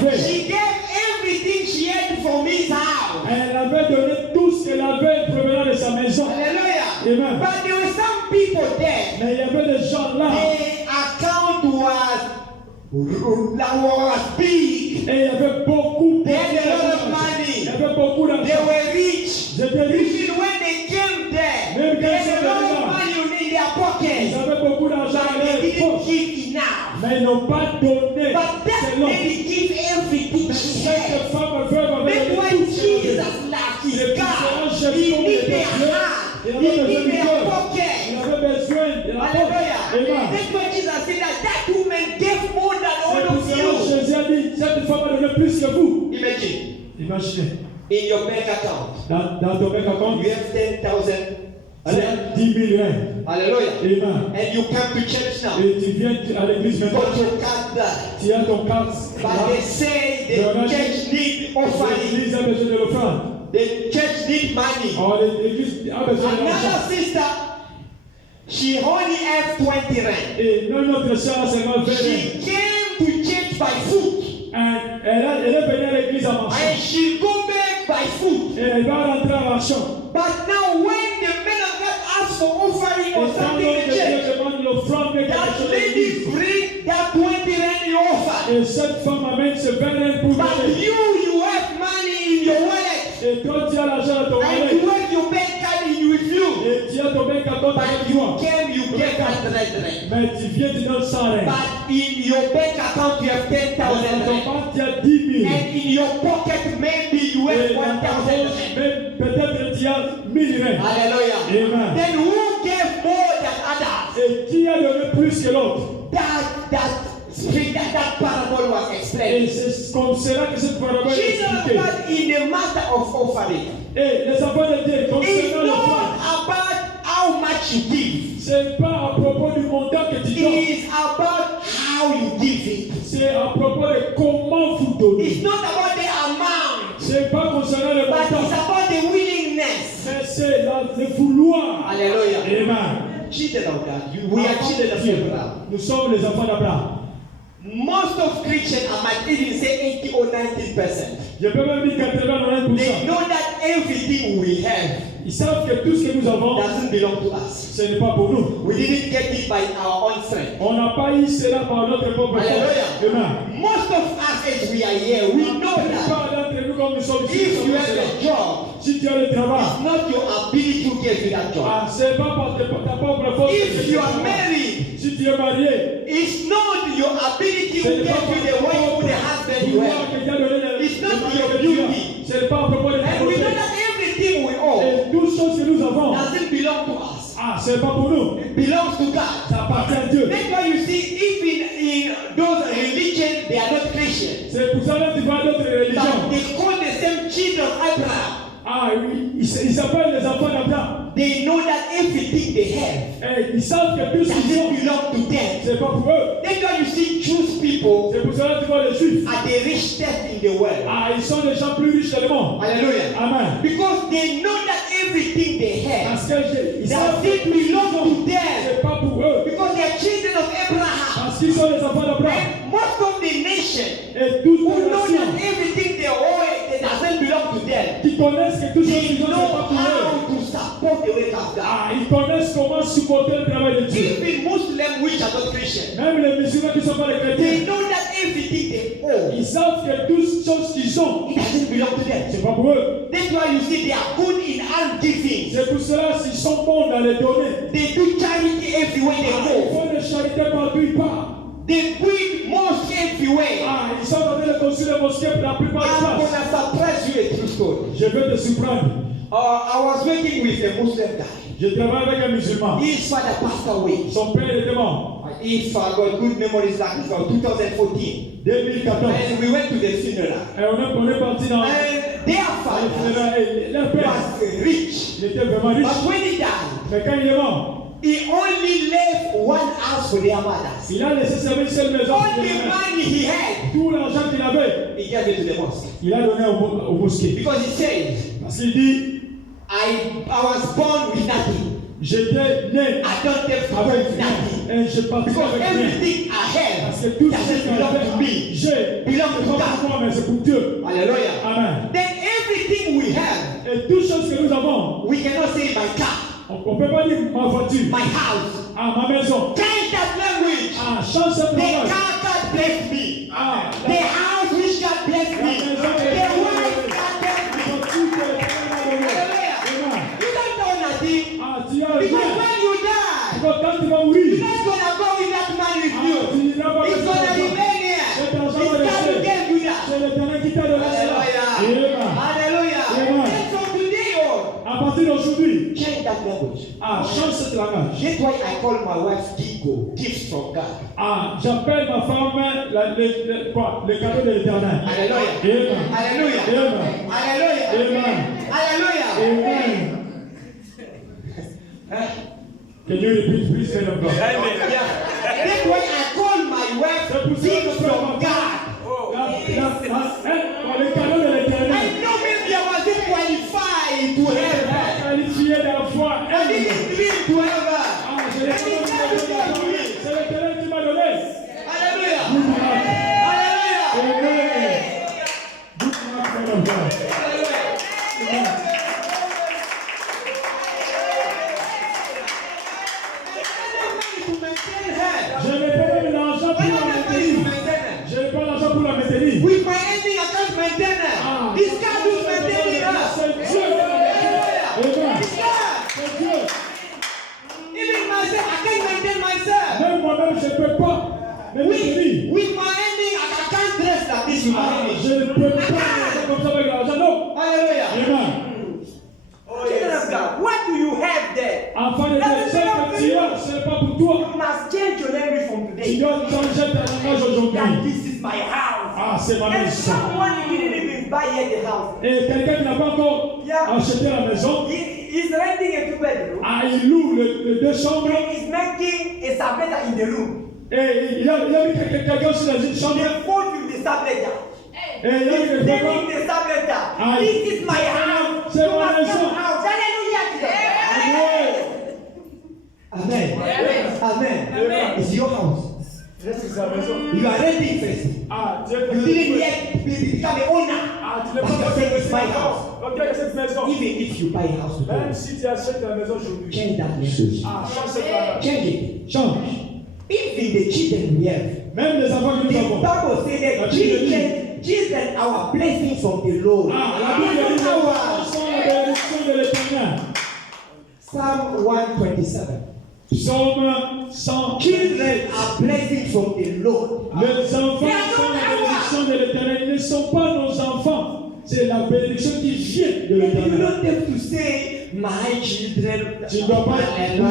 avait. She gave everything she had from his house. Elle avait donné tout ce qu'elle avait provenant de sa maison. Hallelujah. Amen. But there were some people there. Mais il y avait des gens là. Their account was big. Et il y avait beaucoup They had a lot of d'argent. Il y money. avait beaucoup They d'argent. were rich. Ils étaient riches. Even when they came there, Même they quand had a ils lot sont of money in their Ils pockets. avaient beaucoup d'argent But dans they leur didn't poche. give enough. Mais ils n'ont pas donné. But that Selon. lady gave everything she Cette had. femme veuve avait That's donné why tout ce qu'elle Jesus, avait. like C'est his pour God, cela, he Jésus, comme il need était their Dieu, heart. il He avait besoin need du their cœur. pocket. Il avait besoin de la poche. Hallelujah. Amen. That's why Jesus said that woman gave more than C'est all pour of cela, you. Jésus a dit, cette femme a donné plus que vous. Imagine, Imaginez, in your bank account, dans ton bank account, you have 10,000. il y a 10 000 rand. Hallelujah. Amen. And you come to church now. Et tu viens à l'église You maintenant, got your card there. tu as ton carte. But they say the church need offering. L'église a besoin de l'offrande. The church need money. Alors l'église a besoin de l'argent. Another sister, she only has 20 rand. Et notre sœur a seulement 20 She came to church by foot. Elle est venue à l'église en marchant. And she go back by foot. Et elle va rentrer en marchant. But now when the man of God asks for offering Et or quand something l'homme in de Dieu church, demande l'offrande de quelque that chose à lady l'église, bring that 20 rand you offer. et cette femme amène ce 20 rand pour But donner. you have money in your wallet. Et toi, tu as l'argent dans ton And wallet. you have your bank card in with you. Et tu as ton bank account But avec you toi. came, you gave 100 rand. Mais tu viens de donner 100 rand. But in your bank account you have 10,000 Dans ton rand. banque, tu as 10 000. And in your pocket maybe you Et have dans 1,000 ta poche, rand. même peut-être tu as 1000 rand. Hallelujah. Amen. Then who gave more than others? Et qui a donné plus que l'autre? That parable was Et explained. c'est comme cela que cette parabole est Jesus expliquée. was in the matter of offering. Et les enfants de Dieu, It's concernant not l'offrande, about how much you give. c'est pas à propos du montant que tu It donnes. is about how you give it. C'est à propos de comment vous donnez. It's not about the amount, C'est pas concernant le but it's montant, about the willingness. mais c'est le vouloir. Hallelujah. Amen. Children of God. We are children of Abraham. Nous sommes les enfants d'Abraham. Most of Christians, I might even say 80 or 19%. Je peux même dire 80-90%. They know that everything we have Ils savent que tout ce que nous avons, doesn't belong to us. ce n'est pas pour nous. We didn't get it by our own strength. On n'a pas eu cela par notre propre force. Hallelujah. Amen. Most of us, as we are here, we know La that plupart d'entre nous, comme nous sommes ici, if nous you savons have cela. a job, Si tu as le travail, it's not your ability to get you that job. c'est pas par ta propre force. que If tu you as are le travail. married, Si tu es marié, it's not your ability to c'est get pas you the wife or the husband you have. que tu as donné le It's not mari your que tu as. duty. C'est pas à propos de ta And we know volonté. that everything we own Et toutes choses que nous avons, doesn't belong to us. c'est pas pour nous. It belongs to God. Ça appartient à Dieu. That's why you see, even in those religions, they are not Christians. C'est pour ça que tu vois d'autres But religions. they call the same children of Abraham. Oui, ils s'appellent les enfants d'Abraham. They know that everything they have Et ils savent que tout ce qu'ils doesn't ont, belong to them. c'est pas pour eux. That's why you see Jewish people C'est pour cela que tu vois les Juifs. are the richest in the world. Ils sont les gens plus riches du monde. Hallelujah. Amen. Because they know that everything they have Parce que ils savent doesn't que tout ce qu'ils belong ont, to them. c'est pas pour eux. Because they are children of Abraham. Parce qu'ils sont les enfants d'Abraham. And most of the nation Et toutes who les know that nations everything they own it doesn't belong to them. qui connaissent que tout ce They qu'ils ont, know c'est pas pour eux. how to support the work of God. Ils connaissent comment supporter le travail de Dieu. Even Muslims which are not Christians, Même les musulmans qui ne sont pas les they chrétiens, know that everything they own, ils savent que toutes les choses qu'ils ont, it doesn't belong to them. c'est pas pour eux. That's why you see they are good in giving. C'est pour cela qu'ils sont bons dans les données. They do charity everywhere they Ils go. font des charités partout ils partent. They build mosques everywhere. Ils sont en train de construire des mosquées pour la plupart des I'm places. gonna surprise you a true story. Je vais te surprendre. I was working with a Muslim guy. Je travaille avec un musulman. His father passed away. Son père était mort. If I got good memories, like it was 2014. 2014. And we went to the funeral. Et on est parti dans le And their father funérailles. Et leur père, was rich. il était vraiment riche. But when he died, Mais quand il est mort, he only left one house for their mothers. il a laissé servir une seule maison. All the money he had, Tout l'argent qu'il avait, he gave it to the mosque. il a donné au mosquée. Because he said, Parce qu'il dit, I was born with nothing. j'étais né I don't have to avec with rien. nothing. Et je partais Because avec rien. everything I have Parce Parce que tout ce doesn't qui belong to est me. j'ai, Belong c'est to pas God. pour moi, mais c'est pour Dieu. Hallelujah. Amen. Then everything we have, Et toutes choses que nous avons, we cannot say my car, on ne peut pas dire ma voiture, my house. ma maison. Change that language. Change cette The langage. car God blessed me. Ah, The house which God blessed me. The wife God blessed me. Hallelujah. You don't know nothing. tu as Because rien. when you die, Quand tu vas you're mourir, not gonna go with that man with you. tu n'iras pas It's avec gonna cet argent. remain here. Cet argent It's va God who rester. gave you that. C'est l'Éternel qui t'a donné cela. Hallelujah. Amen. Hallelujah. Amen. And so today, oh, À partir d'aujourd'hui, change that language. change cette langage. That's why I call my wife Gigo, gifts from God. J'appelle ma femme le cadeau de l'Éternel. Hallelujah. Amen. Hallelujah. Amen. Hallelujah. Amen. Hallelujah. Amen. Can you repeat, please, man of God? Yeah. That's why I call my wife gifts from God. Le cadeau de l'Éternel. I know maybe I wasn't qualified to have her. Qualifié d'avoir I didn't dream to have her. C'est l'Éternel qui m'a donné. Hallelujah. Hallelujah. Hallelujah. Good luck, man of God. Je n'ai pas même l'argent pour la maintenir. Je n'ai pas l'argent pour la maintenir. With my ending, I can't maintain her. It's God who's maintaining her. C'est Dieu. Amen. It's God. C'est Dieu. Even myself, I can't maintain myself. Même moi-même, je ne peux pas me maintenir. With my ending, I can't dress like this with my ending. Je ne peux pas faire comme ça avec l'argent. Non. Hallelujah. Amen. Children of God, what do you have there? Enfant de Dieu, ce que tu as, ce n'est pas pour toi. You must change your language from Tu today. dois changer ta langage That aujourd'hui. this is my house. C'est ma And maison. someone didn't even buy yet the house. Et quelqu'un qui n'a pas encore acheté la maison, He's renting a two-bedroom. il loue les deux chambres. And he's making a subletter in the room. Et il a mis quelqu'un sur dans une chambre. They fought with the subletter. Et il a He's mis telling quelqu'un. the subletter, Ah, this is my house. c'est You ma must maison. come out. Hallelujah. Amen. Amen. It's your house. C'est sa maison. You are renting first. You didn't yet become the owner. Tu n'es pas encore It's my house. Ok, cette maison. Even if you buy a house Même today, si tu achètes la maison aujourd'hui. change that language. Change cette langage. Change it. Change. Even the children we have. Même les enfants que The nous avons. Bible says that children are blessings from the Lord. La Bible dit que les enfants sont la bénédiction de l'Éternel. Psalm 127. Psaume 100. Children are blessings from the Lord. Les enfants sont la bénédiction de l'Éternel. Ils ne sont pas nos enfants. C'est la bénédiction qui vient de You l'Éternel. don't have to say, my children. Tu ne dois pas Hallelujah.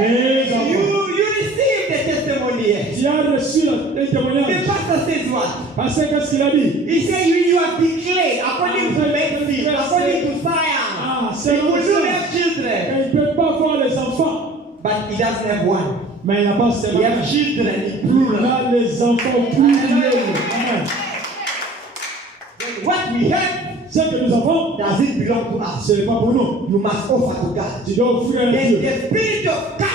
mes enfants. You receive the testimony here. Tu as reçu le The témoignage. pastor says what? Parce que qu'est-ce qu'il a dit? He said you have declared according to medicine, according to science. C'est He will comme not ça. have children. Il ne peut pas avoir les enfants. But he doesn't have one. Mais il n'a pas He seulement. has children in Il plural. a les enfants pluriels. Amen. What we have Ce que nous avons, doesn't belong to us. ce n'est pas pour nous. You must offer to God. Tu dois offrir à Then Dieu. the spirit of Cain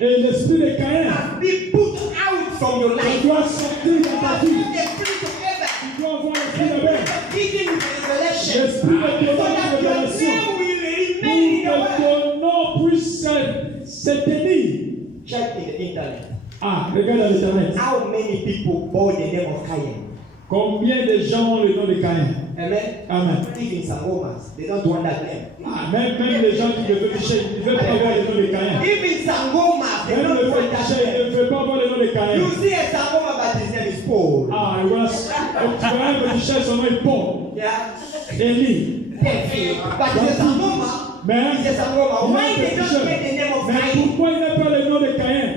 Et l'esprit de Caïn, must be put out from your life. il doit sortir You dans ta must vie. have the spirit of Abel. Tu dois avoir The l'esprit spirit d'Abel. of giving with revelation. L'esprit de So Dieu that de your révélation. name will Pour remain in the world. que ton nom puisse se tenir. Check in the internet. Regarde à l'internet. How many people bore the name of Cain? Combien de gens ont le nom de Caïn? Amen. Amen. Even some Romans, they don't want that name. Même les gens qui veulent toucher, ils ne veulent pas avoir le nom de Caïn. Even some Romans, they Même don't le want that féticheur, name. il ne veut pas avoir le nom de Caïn. You see a Sangoma, but his name is Paul. Il voit tu vois un féticheur, son nom est Paul. Yeah. Élie. But he's a Sangoma. Mais He's a Sangoma. Why they don't get the name of mais Cain? pourquoi il n'a pas le nom de Caïn?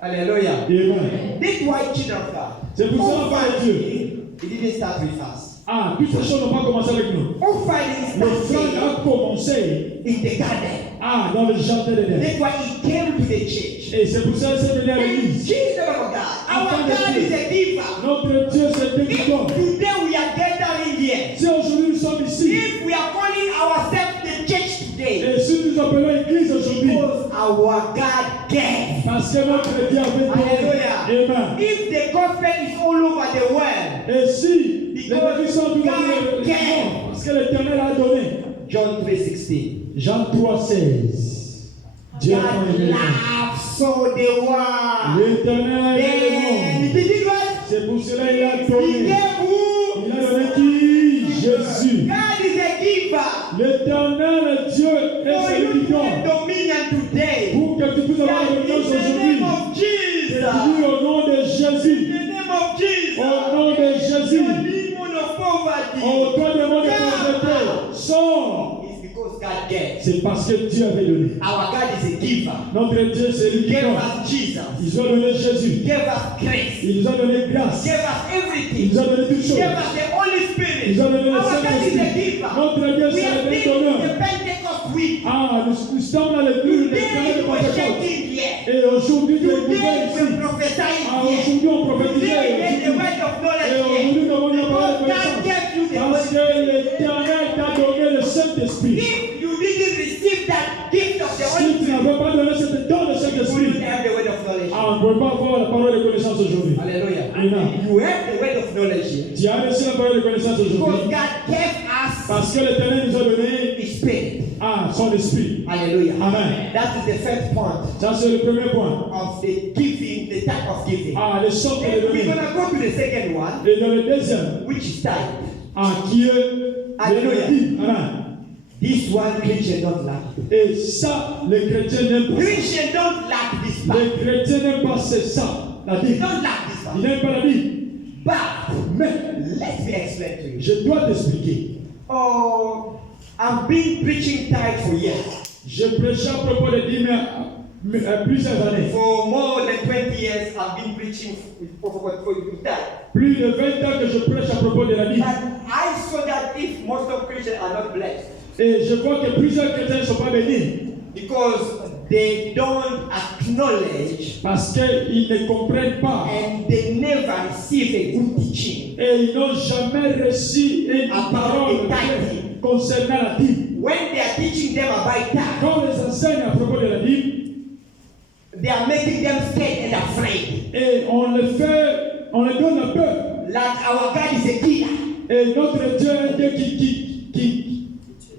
Hallelujah. Amen. That's why children of God. C'est pour ça All qu'on parle de Dieu. fighting, it didn't start with us. Toutes ces choses n'ont pas commencé avec nous. All fighting Le frère started a commencé in the garden. dans le jardin d'Éden. That's why he came to the church. Et c'est pour ça qu'il s'est venu à And l'église. children of God, our God is a giver. Notre Dieu, c'est Dieu qui If donne. today we are gathering here, Si aujourd'hui nous sommes ici, if we are calling ourselves the church today, et si nous appelons l'église aujourd'hui, because our God gave. parce que notre Dieu avait donné. Hallelujah. Amen. If the gospel is all over the world, Et si les églises sont tout le monde, parce que l'Éternel a donné. John 3:16. Jean 3,16. Dieu a God aimé le monde. loved so the world. L'Éternel a aimé le And monde. he did what? C'est pour cela qu'il a He donné. gave who? Il a donné qui? Jésus. God is a giver. L'Éternel Dieu est For celui you qui to donne. have dominion today. Pour que tu puisses avoir That la is dominance the aujourd'hui. name of C'est Jesus. dit au nom de In Jésus. the name of Jesus. Au nom de Jésus. Your demon of poverty. Au toi demande de pauvreté. Sors. It's because God gave. C'est parce que Dieu avait donné. Our God is a giver. Notre Dieu, c'est lui He qui gave donne. us Jesus. Ils ont donné He Jésus. gave us grace. Il nous a donné He grâce. gave us everything. Il nous a donné toutes He choses. gave us the Holy Spirit. Il nous a donné le Our God is a Saint-Esprit. giver. Notre Dieu, We c'est have le been in donneur. the Pentecost week. Ah, nous sommes dans l'église de Today we were Pentecôte. shaking here. Et aujourd'hui, tu es Today ici. we prophesy Ah, here. aujourd'hui, on prophétisait. Today we get the Et word of knowledge aujourd'hui, here. nous avons la parole de Because God connaissance. gave you the Parce Holy que Spirit. l'Éternel t'a donné le Saint-Esprit. If you didn't receive that gift of the Si Holy tu Spirit, n'avais pas donné ce don de you Saint-Esprit, wouldn't have the word of knowledge. ah, on ne peut pas avoir la parole de connaissance aujourd'hui. Hallelujah. Amen. You have the word of knowledge here. Tu as reçu la parole de connaissance Because aujourd'hui. God gave us Parce que l'Éternel nous a donné His Spirit. son esprit. Hallelujah. Amen. That is the first point Ça, c'est le premier point. of the giving, the type of giving. Les sortes de Then we're données. gonna go to the second one, Et dans le deuxième, which is tithe. qui est Alléluia. le dîme. Amen. This one Christian don't like. Et ça, les chrétiens n'aiment pas. Christian don't like this part. Les chrétiens n'aiment pas c'est ça, la They dîme. don't like this Ils part. n'aiment pas la dîme. But Mais let me explain to you. je dois t'expliquer. Oh, I've been preaching tithe for years. Je prêchais à propos de dîme plusieurs années. For more than 20 years, I've been preaching for tithe. Plus de 20 ans que je prêche à propos de la dîme. But I saw that if most of Christians are not blessed, Et je vois que plusieurs chrétiens ne sont pas bénis. because they don't acknowledge Parce qu'ils ne comprennent pas. and they never receive a good teaching. Et ils n'ont jamais reçu une parole concernant la dîme. When they are teaching them about tithe, Quand on les enseigne à propos de la dîme, they are making them scared and afraid. et on les donne la peur. Like our God is a killer. Et notre Dieu est un Dieu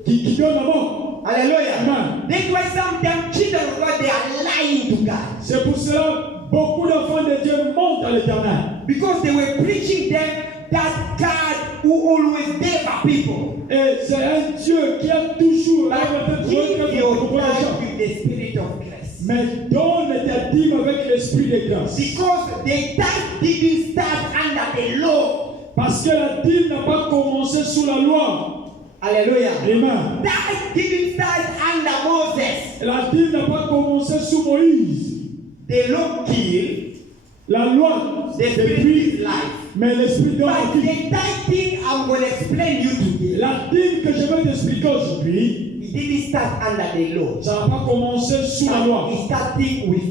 qui donne la mort. Hallelujah. Amen. That's why sometimes children of God, they are lying to God. C'est pour cela beaucoup d'enfants de Dieu montent à l'Éternel. Because they were preaching them that God who always gave our people. Et c'est un Dieu qui a toujours But give your tithe with the spirit of grace. Mais donne ta dîme avec l'esprit de grâce. Because the tithe didn't start under the law. Parce que la dîme n'a pas commencé sous la loi. Hallelujah. Amen. Tithe didn't start under Moses. La dîme n'a pas commencé sous Moïse. The law killed, La loi the spirit depuis, is life. mais l'esprit donne la But vie. the tithe thing I'm going to explain you today, La dîme que je vais t'expliquer aujourd'hui, it didn't start under the law. ça n'a pas commencé sous la loi. It started with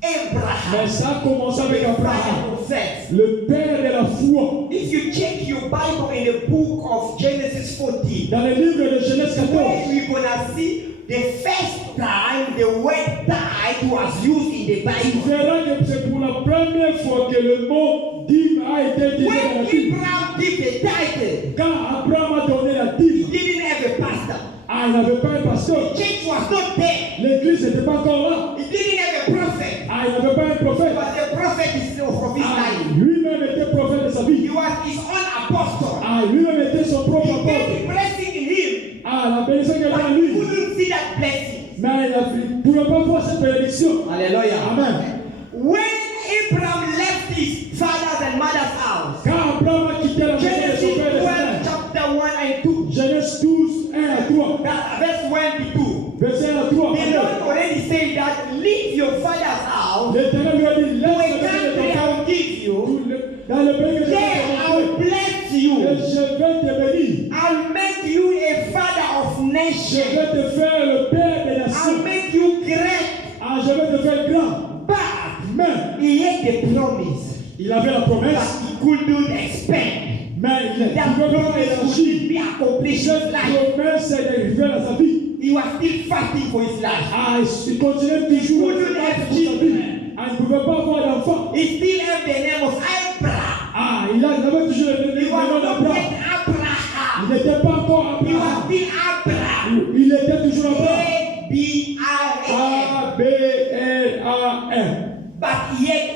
Mais Abraham, ça a commencé avec the Abraham, father of faith. le père de la foi. If you check your Bible in the book of Genesis 14, Dans le livre de Genèse 14, where we're gonna see the first time the word tithe was used in the tu Bible. verras que c'est pour la première fois que le mot dîme a été dit dans When la Bible. Abraham gave the tithe, Quand Abraham a donné la he dîme, didn't have a pastor. il n'avait pas un pasteur. Church was not there. L'église n'était pas encore là. He didn't have a prophet. Il n'avait pas un prophète. But the prophet is of his life. Lui-même était prophète de sa He vie. was his own apostle. Lui-même était son propre He apôtre. gave the blessing in him. La bénédiction qu'il avait en But he lui. couldn't see that blessing. Mais il ne pouvait pas voir cette bénédiction. Hallelujah. Amen. When Abraham left his father's and mother's house, Quand Abraham a quitté la maison de Genesis son père et de 12, sa mère, chapter 1 and 2, Genèse 12, 1 à 3, verse 1 to 2, verset 1 à 3. the Lord already said that leave your father's house L'Éternel lui a dit, to a laisse le country pays de ton I père will give you. dans le pays que je vais There te I will montrer. bless Et you. je vais te bénir. I'll make you a father of Je nations. vais te faire le père des I'll nations. make you great. Je vais te faire grand. But Mais he had the promise il avait la that promesse, he couldn't expect. mais il ne That pouvait pas promise élargir. wouldn't be accomplished in his Cette life. promesse est d'arriver à sa vie. He was still fighting for his life. Il continue toujours Couldn't à have battre pour sa vie. children. Ah, il ne pouvait pas avoir d'enfant. He still have the name of Abraham. Ah, il avait toujours le He was nom not d'Abraham. yet Abraham. Il n'était pas encore He was Abraham. still Abraham. Il était toujours Abraham. A-B-R-A-M. A-B-R-A-M. But yet,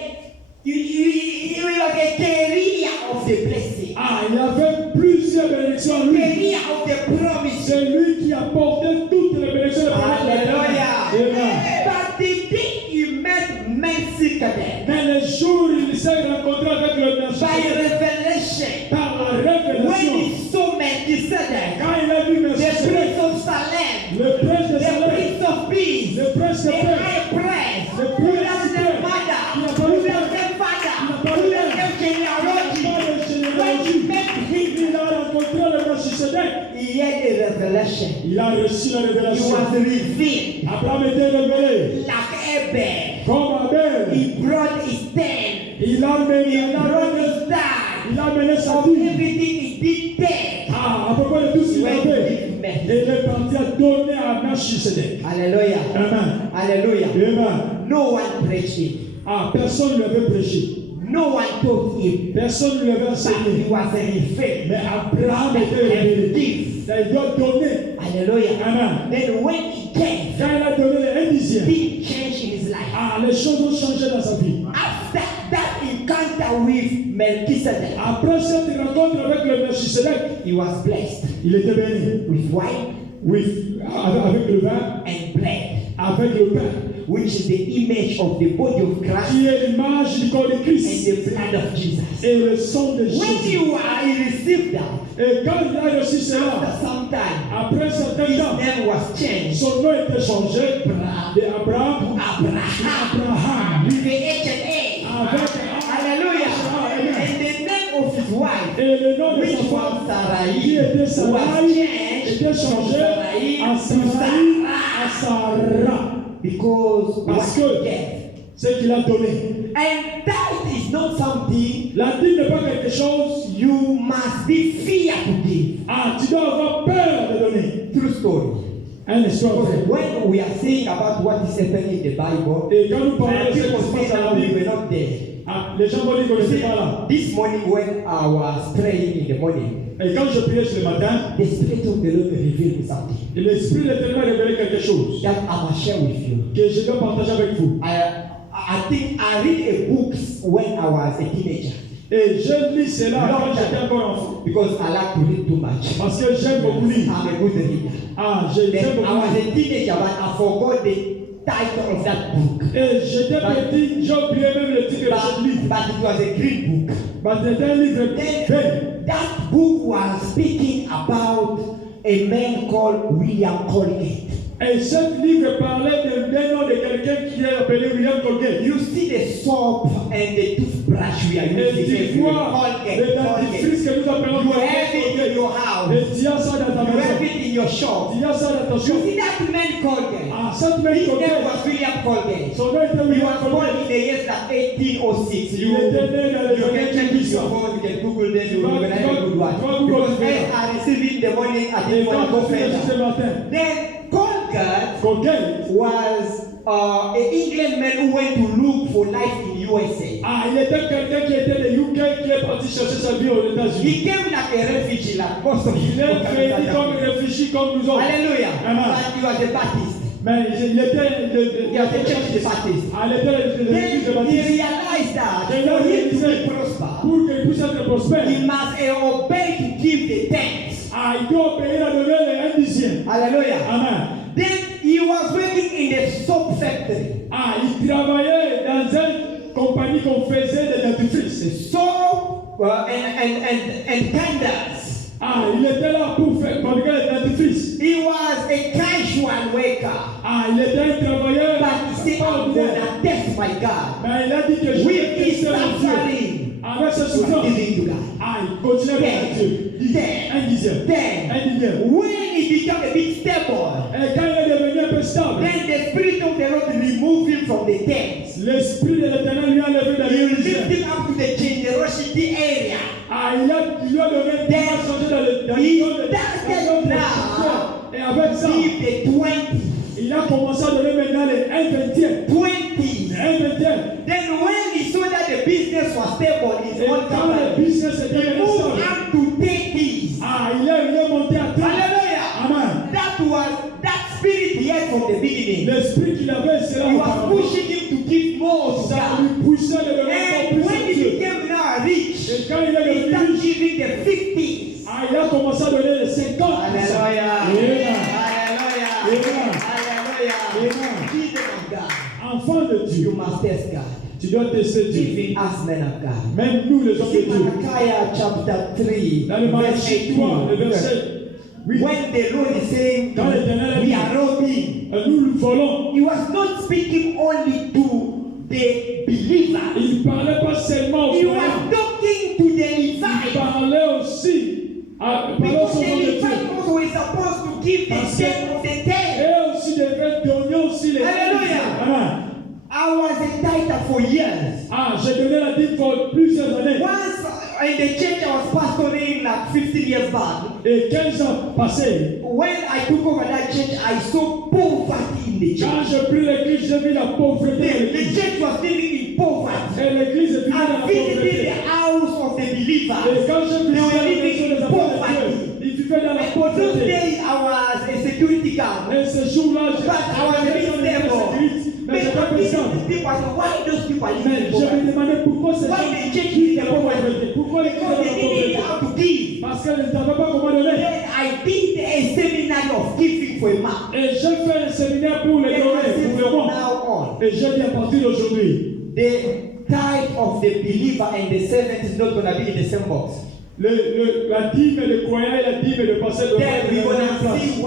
he was a carrier of the blessing. Ah, il y avait plusieurs bénédictions en lui. Carrier of the promise. C'est lui qui apportait toutes les bénédictions. Hallelujah. Amen. But the day he met Melchizedek, Mais le jour où il s'est rencontré avec le by Melchizedek, revelation, par la when révélation, he saw Melchizedek, quand il a vu the Melchizedek, prince of Salem, le prince de the Salem, prince of peace, le prince de the paix, high priest, le who prince has de the paix, mother, qui n'a who pas le has père, the father, qui n'a pas who le has père, the qui genealogy, n'a pas de when he généalogie, met him, il a rencontré le Melchizedek, he had a revelation. il a reçu la He révélation. was revealed Abraham était révélé like Abel. comme Abel. He brought his stand. Il a mené, He il a brought mené, his time. il a mené sa Of vie. everything he did there. Ah, à propos de tout ce qu'il When avait. he met. Et il est parti à donner à Melchizedek. Hallelujah. Amen. Hallelujah. Amen. No one preached him. Ah, personne ne lui avait prêché. No one taught him. Personne ne lui avait But enseigné. he was revealed. Mais Abraham était révélé. Give. Il doit donner. Hallelujah. Amen. Then when he came, Quand il a donné un dixième, things changed in his life. ah, les choses ont changé dans sa vie. After that encounter with Melchizedek, Après cette rencontre avec le Melchizedek, he was blessed il était béni. with wine Avec le vin, and bread, avec le pain, which is the image of the body of Christ qui est l'image du corps de and Christ the blood of Jesus. et le sang de When Jésus. he received that, Et quand il a reçu cela, after some time, après un certain his temps, name was changed son nom était changé de Abraham à Abraham. with the H and A. Avec Hallelujah. Amen. And the name of his wife, Et le nom de which sa femme, was qui Sarai, était was Sarai, changed était from changé Sarai à to Sarai, Sarah, à Sarah. because Parce what he que gave. ce qu'il a donné. And that is not something La dîme n'est pas quelque chose. you must be fear to give. Ah, tu dois avoir peur de donner. True story. Une histoire vraie. When we are saying about what is happening in the Bible, Et quand nous parlons de ce qui people se say passe à la that we Bible, were not there. ah, les gens vont dire qu'on You n'était see, pas là. this morning when I was praying in the morning, Et quand je priais ce matin, the Spirit of the Lord revealed me something l'Esprit de tellement révélé quelque chose that I must share with you. que je dois partager avec vous. I think I read a book when I was a teenager Et je lis cela quand j'étais encore enfant. because I like to read too much. Parce que j'aime beaucoup lire. I'm a good reader. Ah, j'aime Then I beaucoup was lire. a teenager, but I forgot the title of that book. Et j'étais petit, j'ai oublié même le titre de ce livre. But it was a green book. Mais c'était un livre vert. Then that book was speaking about a man called William Colgate. Et ce livre parlait d'un nom de quelqu'un qui est appelé William Colgate. You see the soap and the toothbrush we are Et using tu everywhere. vois le Colgate. dentifrice que nous appelons You have it in Colgate. your house. Et tu as ça dans ta You have maison. it in your shop. Tu as ça dans ta You chambre. see that man Colgate. Ah, cette même His name Colgate. was William Colgate. Son nom était He William was born Colgate. in the years like 1806. Il était né dans les You can années check it 1800. your phone, you can Google this, you will recognize a good one. Go Google Because it. as I receive it in the morning, I Et didn't want to quand go je suis ce further. matin, Then Colgate Colgate, was an England man who went to look for life in USA. ah, il était quelqu'un qui était de UK, qui est parti chercher sa vie aux États-Unis. He came like a refugee, like most of Il you. est venu comme réfugié comme nous autres. Hallelujah. Amen. But he was a Baptist. Mais il était He was a church Baptist. Ah, il était l'église de Then he Baptiste. realized that Et for là, il him to disait, be prosper, pour qu'il puisse être prospère, he must obey to give the thanks. ah, il doit obéir à donner les 1 dixième. Hallelujah. Amen. Then he was working in the soap factory. Ah, il travaillait dans une compagnie qu'on faisait des dentifrices. Soap and candles. Ah, il était là pour fabriquer les dentifrices. He was a casual worker. Ah, il était un travailleur. But he said, pas I'm ordinaire. gonna test my God. Mais il a dit que je With vais his tester mon Dieu. suffering, Avec ce he was souffrance. giving to God. Ah, il continuait avec Dieu. Un dixième. Then, Un dixième. when he became a bit stable, Et quand il est devenu un peu stable, then the Spirit of the Lord removed him from the tents. l'esprit de l'Éternel lui a levé dans He le lifted dixième. him up to the generosity area. Ah, il lui a donné il a changé dans le He zone de- started now. Et avec ça, Give the 20. il a commencé à donner maintenant les 1 vingtième. 20. Les 1 vingtième. business was stable in Et one quand le company, business était he moved stable, up to 30s. il est monté à 30. Hallelujah. Amen. That spirit he had from the beginning. L'esprit qu'il avait, c'est là He où was pushing him to give more to ça God. lui poussait de le mettre And plus when à he Dieu. became now rich, Et quand il est he devenu started riche, giving the 50s. il a commencé à donner les 50%. Hallelujah. Amen. Hallelujah. Amen. Hallelujah. Amen. Children of God, Enfant de you Dieu, must test God. tu dois tester Dieu. Even us men of God. Même nous, les hommes de See Dieu. Malachi chapter 3, Dans le verse Malachie 3, le 18. verset 8, When the Lord is saying, Quand l'Éternel a we dit, are robbing, nous volons. he was not speaking only to the believer. Il ne parlait pas seulement aux He was croyants. talking to the Il Levites. parlait aussi à Because aux the hommes de Levites Dieu. also were supposed to give the Parce tenth of the tenth. Et aussi devaient donner aussi les Hallelujah. Amen. I was a tither for years. J'ai donné la dîme pour plusieurs années. Once in the church I was pastoring like 15 years back. Et 15 ans passés, When I took over that church, I saw poverty in the quand church. j'ai pris l'église, j'ai vu la pauvreté de The l'église. church was living in poverty. Et l'église est vivant dans la I visited pauvreté. the house of the Et believers. quand j'ai vu They were la maison living des in enfants de poverty. Dieu, ils vivaient dans la And for those pauvreté. days, I was a security guard. Et ce jour-là, But I was a bit stable. mais But j'étais I visited présent. the people. I said, why those people are Mais living in je me poverty? demandais pourquoi ces Why gens the church vivent is dans the la poverty? pauvreté. Pourquoi ils vivent Because dans they la didn't pauvreté? know how to give. Parce qu'ils ne savaient pas comment donner. Then I did a seminar of giving for a month. Et j'ai fait un séminaire pour les Then I donner, said, pour le from mois. now on, Et j'ai dit à partir d'aujourd'hui, the tithe of the believer and the servant is not going to be in the same box. la dîme et le croyant et la dîme et le passé de Then we're la going même to place. see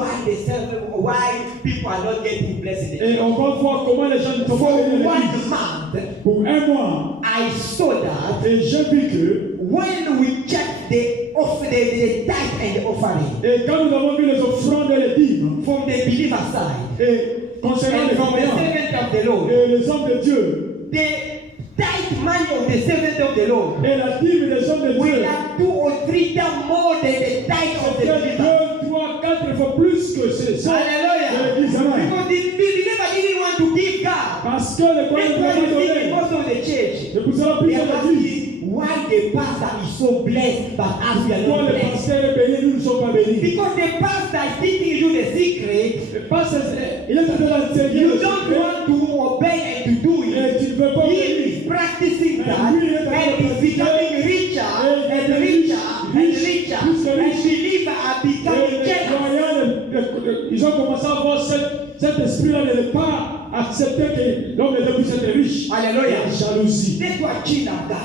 why people are not getting blessed. Et on va voir comment les gens ne sont For pas venus à 1 l'église. month, Pour un mois, I saw that et j'ai vu que, when we check the tithe and the offering et quand nous avons vu les offrandes et les dîmes, from the believer side et concernant and les from the croyants servant of the Lord, et les hommes de Dieu, the tithe money of the servant of the Lord et la dîme des hommes de will Dieu, have 2 or 3 times more than the tithe of the c'était believer. 2, 3, 4 fois plus que ces hommes de Hallelujah. l'église. Amen. Because the believer didn't want to give God. Parce que les croyants That's ne why voulaient you pas see in donner. most of the church, C'est pour cela they plusieurs are églises. asking why the pastor is so blessed, but us we are Pourquoi not le blessed. pasteur est béni, nous ne sommes pas bénis. Because the pastor is teaching you the secret. Il est de l'enseigner. You don't want to obey and to do Et it. tu ne veux pas He bénir. is practicing that and is becoming richer and richer and richer. And believers are Et becoming les jealous. croyants, ils ont commencé à avoir cet esprit-là de ne pas accepter que l'homme puisse être riche. Hallelujah. La jalousie. That's what child of God.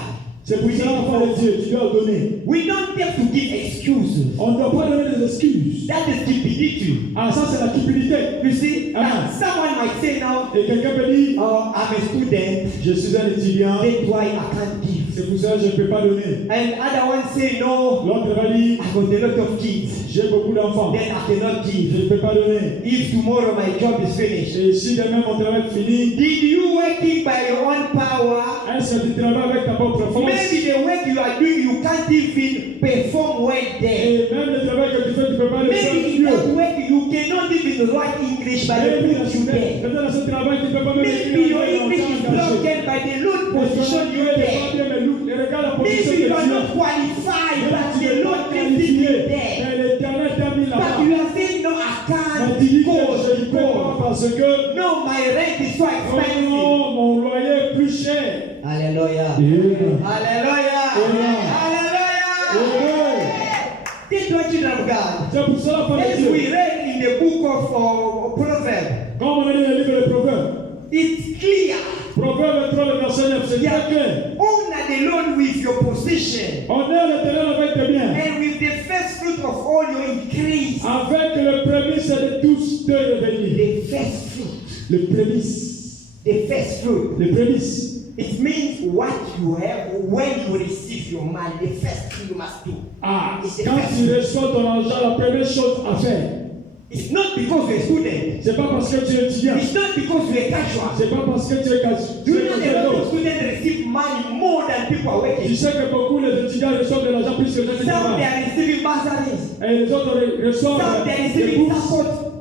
C'est pour cela, enfant de Dieu, tu dois donner. We don't have to give excuses. On ne doit pas donner des excuses. That is stupidity. Ça c'est la cupidité. You see, Amen. someone might say now, Et quelqu'un peut dire, oh, I'm a student, je suis un étudiant, that's why I can't give. c'est pour ça que je ne peux pas donner. And other ones say, no, L'autre va dire, I got a lot of kids, j'ai beaucoup d'enfants, then I cannot je give. ne peux pas donner. If tomorrow my job is finished, Et si demain mon travail est fini, did you working by your own power? est-ce que tu travailles avec ta propre force? Maybe the work you are doing, you can't even perform well there. Et même le travail que tu fais, tu ne peux pas le faire Maybe in that mieux. work you cannot even write English, but they put you there. Peut-être dans ce travail, tu ne peux pas même Maybe your écrire en English temps is engagé. broken by the Lord position you there. Et regarde la position Maybe de you are Dieu. not qualified, Même but si tu the n'es Lord pas can qualifié, you there. mais l'Éternel t'a mis But là-bas. you are saying, no, I Mais tu dis can't que je ne peux pas go. parce que No, my rent is so oh expensive. non, mon loyer est plus cher. Hallelujah. Amen. Hallelujah. Amen. Hallelujah. Amen. This is children of God. C'est pour cela, Père As de Dieu, we read in the book of Proverbs, quand on a lu le livre de Proverbes, it's clear. Proverbe 3, le verset 9, c'est très clair. Honor the Lord with your possession Honore l'Éternel avec tes biens, and with the first fruit of all your increase. avec le prémisse de tous tes revenus. The first fruit. Le prémisse. The first fruit. Le prémisse. It means what you have when you receive your money. The first thing you must do. Quand tu reçois ton argent, la première chose à faire, It's not because you're a student. c'est pas parce que tu es étudiant, It's not because you're a casual. c'est pas parce que tu es Do you know a lot of students receive money more than people are Tu working? sais que beaucoup les étudiants reçoivent de l'argent plus que les Some they étudiants. are receiving bursaries. Et les autres reçoivent Some they are des receiving bourses, support.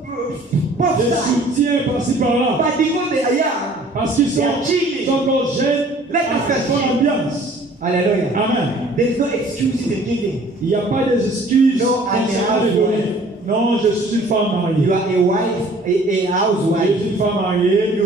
Both des sides. soutiens par-ci par-là. But because they are young, Parce qu'ils they are chilling. sont encore jeunes, Let us à first bonne chill. ambiance. Hallelujah. Amen. There's no excuses in giving. Il n'y a pas des excuses No, I'm a concernant les housewife. donner. Non, je suis une femme mariée. You are a wife, a Je suis housewife. une femme mariée.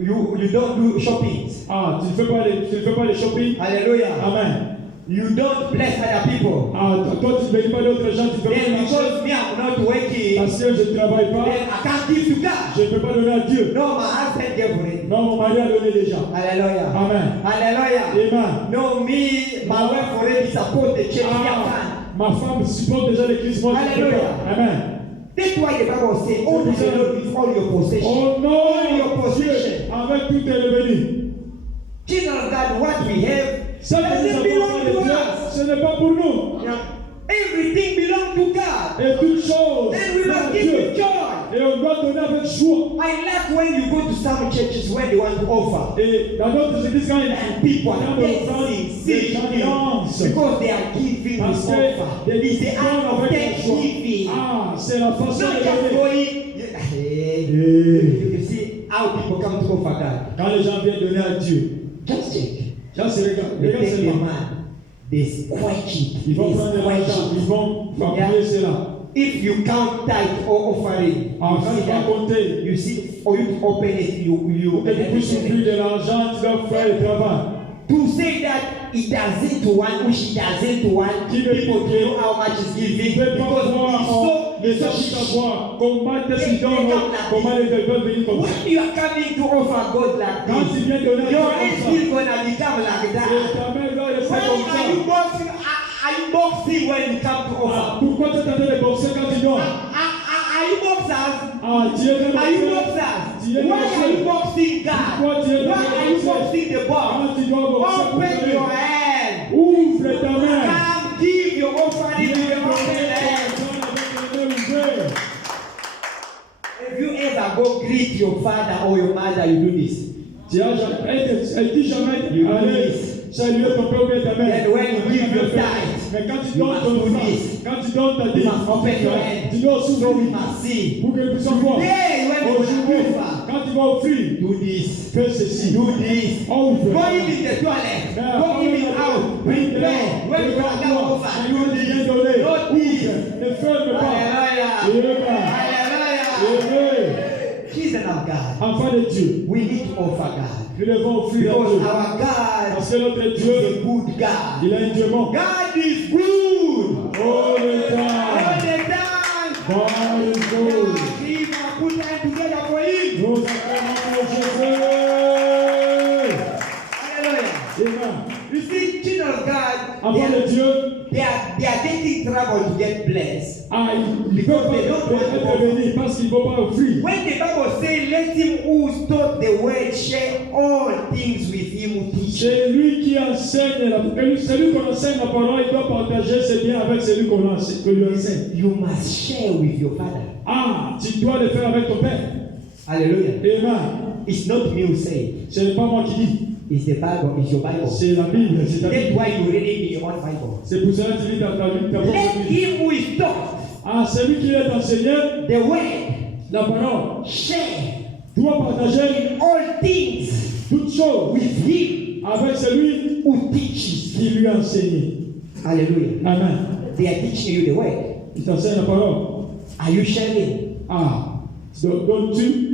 You don't do shopping. Ah, tu ne fais pas les shopping. Hallelujah. Amen. You don't bless other people. Ah, toi, tu ne bénis pas d'autres gens, tu ne fais Then pas because me, I'm not working, parce que je ne travaille pas, then I can't give to God. je ne peux pas donner à Dieu. No, my husband gave it. Non, mon mari a donné déjà. Hallelujah. Amen. Hallelujah. Amen. No, me, my wife already support the church. Ah, ma femme supporte déjà l'église. Moi, je ne peux Hallelujah. pas. Amen. That's why the Bible says, "Oh, the Lord with all your possession." Oh non, All your Dieu, possession. avec tout tes revenus. Children of God, what we have Ça que nous doesn't avons belong dans to les dieux, us. ce n'est pas pour nous. Yeah. Everything belongs to God. Et toutes choses, And we à must give Dieu. with joy. Et on doit donner avec joie. I like when you go to some churches when they want to offer. Et dans d'autres églises, quand And people are on offrande, dancing, les gens singing, dansent. because they are giving Parce with que offer. des It's the act donnent of avec la joie. thanksgiving. Ah, c'est la façon Not de just donner. going. Hey. You see how people come to offer God. Quand les gens viennent donner à Dieu, Just check. là c'est regarde They take the seulement. man. They quite cheap. Ils vont It's prendre quite l'argent, ils cheap. vont appuyer cela. If you count tithe or offering, Ah, you quand see tu vas that. compter, You see, for you to open it, you pour que tu puisses ouvrir de l'argent, tu dois faire le travail. to say that it doesn't want, which it doesn't want, Qui veut people dire don't know how much is Tu giving ne peux pas because voir les it's so artistes à cheap. voir comment est-ce qu'ils donnent, comment les veulent venir comme ça. When you are coming to offer God like Quand tu this, viens donner à your Dieu hands comme still gonna become like ça, et that. ta main va rester Why comme are you ça. boxing? Are you boxing when you come to Ah, offer? pourquoi tu es en train de boxer quand tu donnes? Are you boxers? Ah, tu es dans Are you le boxers? Tu es Why are you boxer. boxing God? Pourquoi tu es dans Why are you boxing the ball? Quand tu dois boxer pour Open donner, your hand. ouvre ta main. Come give your offering with your open hand. If you ever go greet your father or your mother, you do this. Elle dit jamais, allez, saluer ton père ou bien ta mère. Then when you give your tithe, Mais quand tu you donnes must ton do offrande, this. quand tu donnes ta You dîme, must open your hand. tu dois So we s'ouvrir must see. pour que nous puissions voir. Today, when you Aujourd'hui, offer, quand tu vas offrir, do this. fais ceci. Do this. Ouvre. Go even the toilet. Go even out. Prepare. When you are down over, do this. Do this. Ne ferme pas. Hallelujah. Hallelujah. Children of God, Enfant de Dieu, we need to offer God. nous devons offrir à Because Dieu. our God Parce que notre is Dieu, a good God. il a un Dieu bon. God is good. Oh le temps. All the time. God is good. We must put time together for Him. Nous acclamons Jésus. Hallelujah. Amen. You see, children of God, Enfant de Dieu, they are taking trouble to get blessed. ah, il ne peut pas être béni parce qu'il ne faut pas offrir. When the Bible says, let him who taught the word share all things with him who teaches. C'est lui qui enseigne, celui qu'on enseigne la parole, il doit partager ses biens avec celui qu'on lui enseigne. You must share with your father. Ah, tu dois le faire avec ton père. Hallelujah. Amen. It's not me who say it. Ce n'est pas moi qui dis. It's the Bible. It's your Bible. C'est la Bible. C'est ta That's Bible. why you read it in your own Bible. C'est pour cela que tu lis ta Let propre Bible. him who is taught Ah, celui qui est enseigné, the word la parole, share doit partager in all things toutes choses with him avec celui who teaches. qui lui a enseigné. Hallelujah. Amen. They are teaching you the word. Il t'enseigne la parole. Are you sharing? Ah, donnes-tu?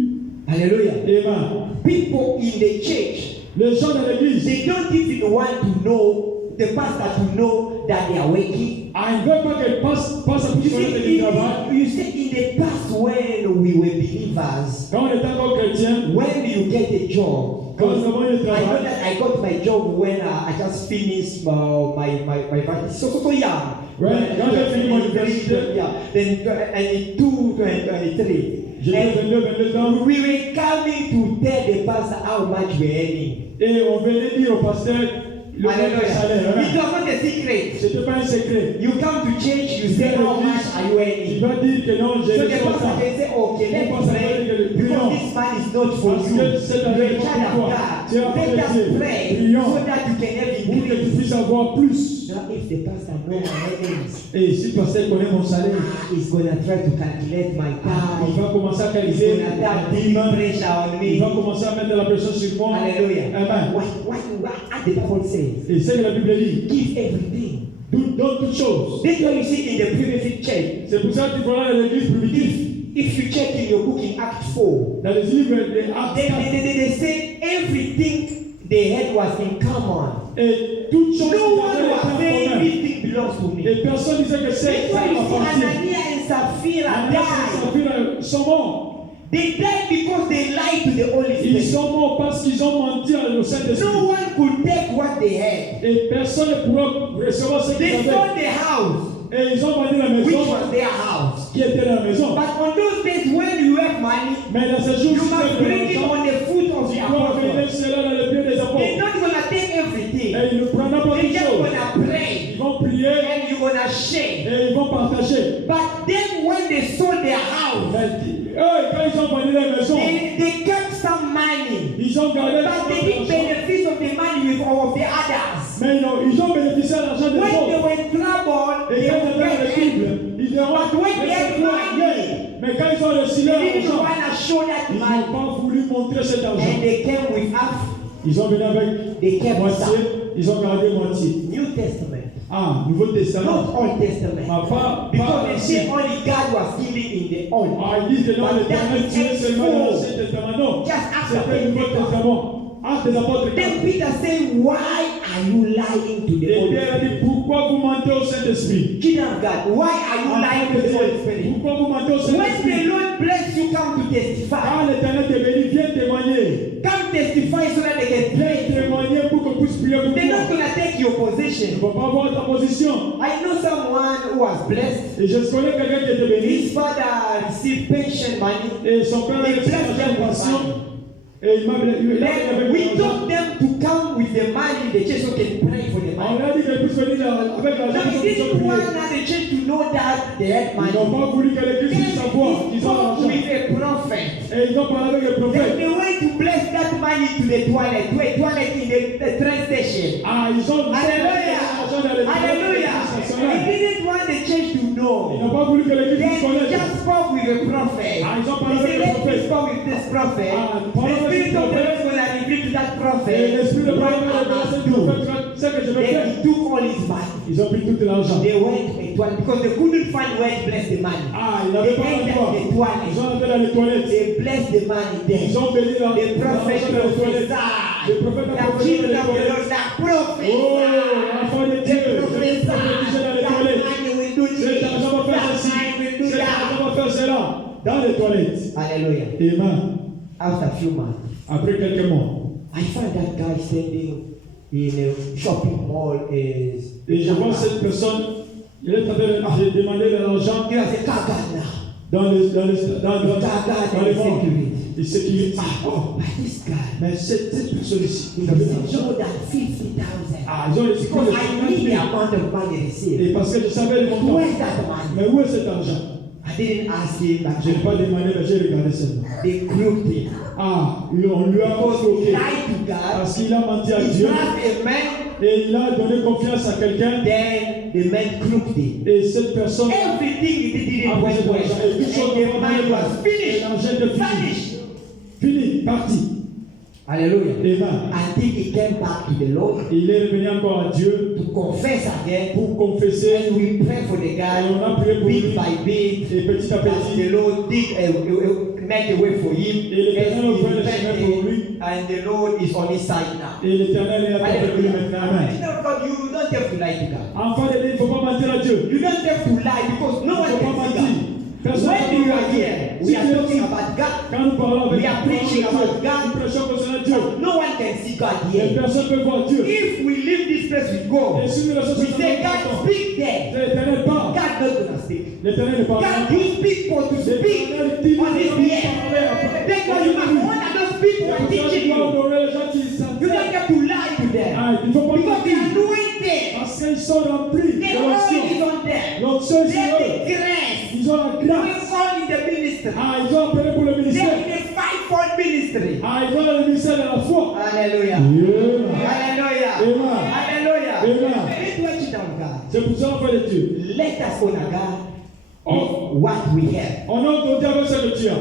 Hallelujah. Amen. People in the church, Les gens de l'église, they don't even want to know the pastor to know that they are working. ah, ils ne veulent pas qu'elle passe à You plus connaître du travail. see, you see, in the past when we were believers, Quand on était encore chrétien, when you get a job, quand nous avons eu le I know travail, that I got my job when I just finished my so young. Right. Quand j'ai fini mon université. Yeah. Then and in 2023. j'avais 22 ans, We were coming to tell the pastor how much we're earning. et on venait dire au pasteur le salaire. Hallelujah. It Hein. was not a secret. C'était pas un secret. You come to church, you say how much are you Il earning. va dire que non, j'ai So le the pastor salaire. can say, okay, let's pray because this man is not for Parce you. que c'est You're la a child of God. Tu es Let apprécié. us pray Prions. so that you can have pour que tu increase. puisses avoir plus. Now, if the pastor knows my earnings, Et si le pasteur connaît mon salaire, he's gonna try to calculate my il time. va commencer à He's calculer gonna la start dîme. putting pressure on Il va me. commencer à mettre la pression sur moi. Hallelujah. Amen. What the Bible says? Et c'est que la Bible dit, Give everything. donne toutes choses. That's why you see in the primitive church. C'est pour ça qu'il faut aller à l'église primitive. If you check in your book in Act 4, Dans les livres des Actes, they say everything they had was in common. et toutes choses No qui one avaient was en saying commun. this thing belongs to me. Et personne disait que c'est That's ça why you see appartient. Ananias and Sapphira Ananias et died. Saphira sont morts. They died because they lied to the Holy Ils Spirit. sont morts parce qu'ils ont menti au Saint-Esprit. No one could take what they had. Et personne ne pourra recevoir ce qu'ils They avaient. sold the house, Et ils ont vendu la which maison was their house. qui était la maison. But on those days, when you have money, Mais dans ces jours, you must bring it on the foot of tu the dois apostle. venir cela dans le pied des They're apôtres. not gonna take everything. Et ils ne prendront pas They're toutes just choses. gonna pray Ils vont prier and you're gonna share. et ils vont partager. But then when they sold their house, Mais eux, quand ils ont vendu la maison, they kept some money. ils ont gardé But they didn't l'argent. benefit of the money with all of the others. Mais ils ont bénéficié de l'argent des When they autres. were in trouble, Et they quand would ils avaient get le angry. Bible, ils diront, But when they had money, mais quand ils ont reçu they leur didn't argent, want to show that ils money. n'ont pas voulu montrer cet argent. And they came with half. Ils ont venu avec They kept moitié, some. ils ont gardé moitié. New Testament, Ah, Nouveau Testament. not Old Testament. Ah, pas Because they say only God was giving in the Old. Ah, ils disent que non, But l'Éternel that is tuait seulement dans exposed. l'Ancien Testament. Non, Just after c'était le Nouveau Pentecost. Testament. Actes des apôtres. Then Peter said, why are you lying to the Et Holy Pierre a dit, Spirit? pourquoi vous mentez au Saint-Esprit? Children of God, why are you lying to the Holy Spirit? Pourquoi vous mentez au When the Saint-Esprit? Lord bless you, come to testify. Quand l'Éternel te bénit, viens témoigner. Come testify so that they can Viens pray. témoigner pour qu'on puisse prier pour They're not toi. going to take your Tu ne position. vas pas voir ta position. I know someone who was blessed. Et je connais quelqu'un qui était béni. His father received pension money. Et son père a They reçu blessed them la with pension. money. Et il m'a Then we told them to come with the money in the church so they can pray for the On money. leur a dit qu'elle puisse venir avec l'argent Now, qu'ils he ont didn't want prié. the church to know that they had Ils money. n'ont pas voulu que l'église Then puisse savoir he qu'ils ont spoke l'argent. with a prophet. Et ils ont parlé avec le Then prophète. they went to bless that money to the toilet in the train station. Ah, ils ont Hallelujah! l'argent dans les Hallelujah! He didn't want the church to Ils know. n'ont pas voulu que l'église Then puisse he connaître. just spoke with a prophet. Ah, ils ont He parlé avec said, le let me prophète. spoke with this prophet. Ah, The parlez avec spirit le of the prophète. Lord is going to reveal to that Et prophet l'esprit de what prophète I a must dit, do. ce que je vais Then faire. he took all his money. Ils ont pris tout l'argent. They went to a toilet because they couldn't find where to bless the money. Ah, ils They n'avaient pas entered le droit. the Ils toilet. ont entré dans les toilettes. They blessed the money there. Ils ont béni The prophet l'argent dans les toilettes. prophesied. Le prophète a The prophétisé children dans of les the toilettes. Lord that Oh, prophesied. enfant de Dieu, They je vais prophétiser dans les prophesied. That toilettes. money will do this. Cet argent va faire That ceci. money will do Cet that. argent va faire cela. Dans les toilettes. Hallelujah. Amen. After a few months, Après quelques mois. I found that guy standing in a shopping mall. Et je vois cette personne, il est en train de demander de l'argent He was a car guy now. dans les banques. Security. Et sécurité. Oh, but this guy, Mais cette personne ici, he il avait was l'argent. more than 50,000. Ah, ils ont reçu Because plus de I 50 knew the 000. amount of money received. Et parce que je savais le montant. Where's that money? Mais où est cet argent? I didn't ask him, but Je n'ai pas demandé, mais j'ai regardé seulement. they crooked him. Ah, on lui a Because he bloqué. lied to God. Parce qu'il a menti à He Dieu. trusted a man, Et il a donné confiance à quelqu'un. then the man crooked him. Et cette personne Everything he did didn't a pris went cet well. argent. Et tout And chose the man was Et finished. l'argent était fini. Vanished. Fini, parti. Hallelujah. Amen. Until he came back to the Lord Et il est revenu encore à Dieu to confess again. pour confesser. And we pray for the Et guy on a prié pour lui. bit by bit. Et petit à That petit. the Lord did make a way for him. Et l'Éternel Yes, ouvrait he le chemin pour lui. repented, and the Lord is on his side now. Et l'Éternel est avec lui maintenant. Amen. You know, God, you don't have to lie to God. Enfant de Dieu, il ne faut pas mentir à Dieu. You don't have to lie because no Il one ne faut can pas see mentir. God. Personne When ne you peut are mentir. here, Si we are tu es talking ici, about God. quand nous parlons avec We are preaching about God. nous prêchons concernant Dieu. No one can see God Et here. personne ne peut voir Dieu. If we leave this place with God, Et si nous laissons we ce say, temps, God, speak there. l'Éternel parle. God not gonna speak. L'Éternel ne parle God, pas. you speak for to speak L'Éternel dit on His behalf. parler. Therefore, you must honor those people who are teaching you. honorer les gens qui You don't s'entendent. have to lie to them Ah, il ne faut pas because they are mentir. anointed. Parce qu'ils sont remplis The de oil l'onction. is on them. L'onction est They sur have eux. the grace. Ils ont la They will grâce. call in the ministry. Ah, ils ont appelé pour le They ministère. have the fivefold ministry. Ah, ils ont le ministère de la foi. Hallelujah. Yeah. Hallelujah. Amen. Hallelujah. children of God, C'est pour ça, enfants de Dieu, let us honor God Oh. with what we have. on a entendu avec ce que tu as.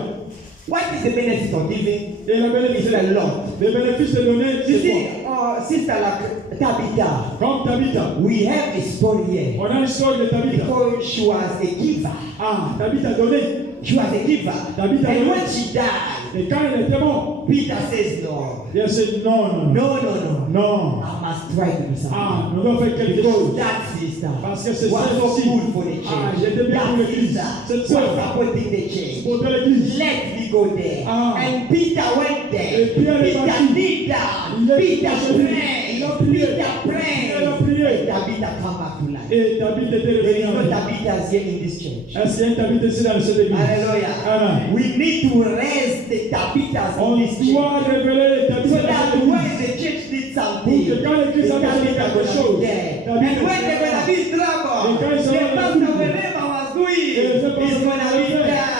What is the benefit of giving? Et la bénéfice, It's a lot. les bénéfices de donner, You c'est see, quoi? Sister like Tabitha, Comme Tabitha. we have a story here On a l'histoire de Tabitha. because she was a giver. Ah, Tabitha a donné. She was a giver. Tabitha And donné. when she died, Et quand elle était morte, Peter says, no, il a dit non, non, non. no, no, no. Non. I must try to do something. Ah, nous devons faire quelque Because chose. that sister Parce que c'est was ça so aussi. good for the Ah, church. j'étais bien pour That l'église. sister Cette was sœur, supporting the church. pour l'église. Let me go there. Ah. And Peter went there. Et Pierre est Peter parti. knelt down. Il est Peter parti. prayed. Il a prié. Peter prayed. Il a prié. And Tabitha come back to life. Et Tabitha était There is no revenue. Tabithas here in this church. Est-ce qu'il y a une Tabitha ici dans cette église? Hallelujah. Amen. We need to raise the Tabithas On in this church. doit révéler les So Tabitha dans that cette when église. the church did Pour something, que quand l'église a besoin de Tabitha quelque gonna chose, be there. Tabitha And when they're sera gonna be in trouble, Et quand ils the seront dans pastor, le whatever was doing, Et is ce pasteur gonna va be le faire. there.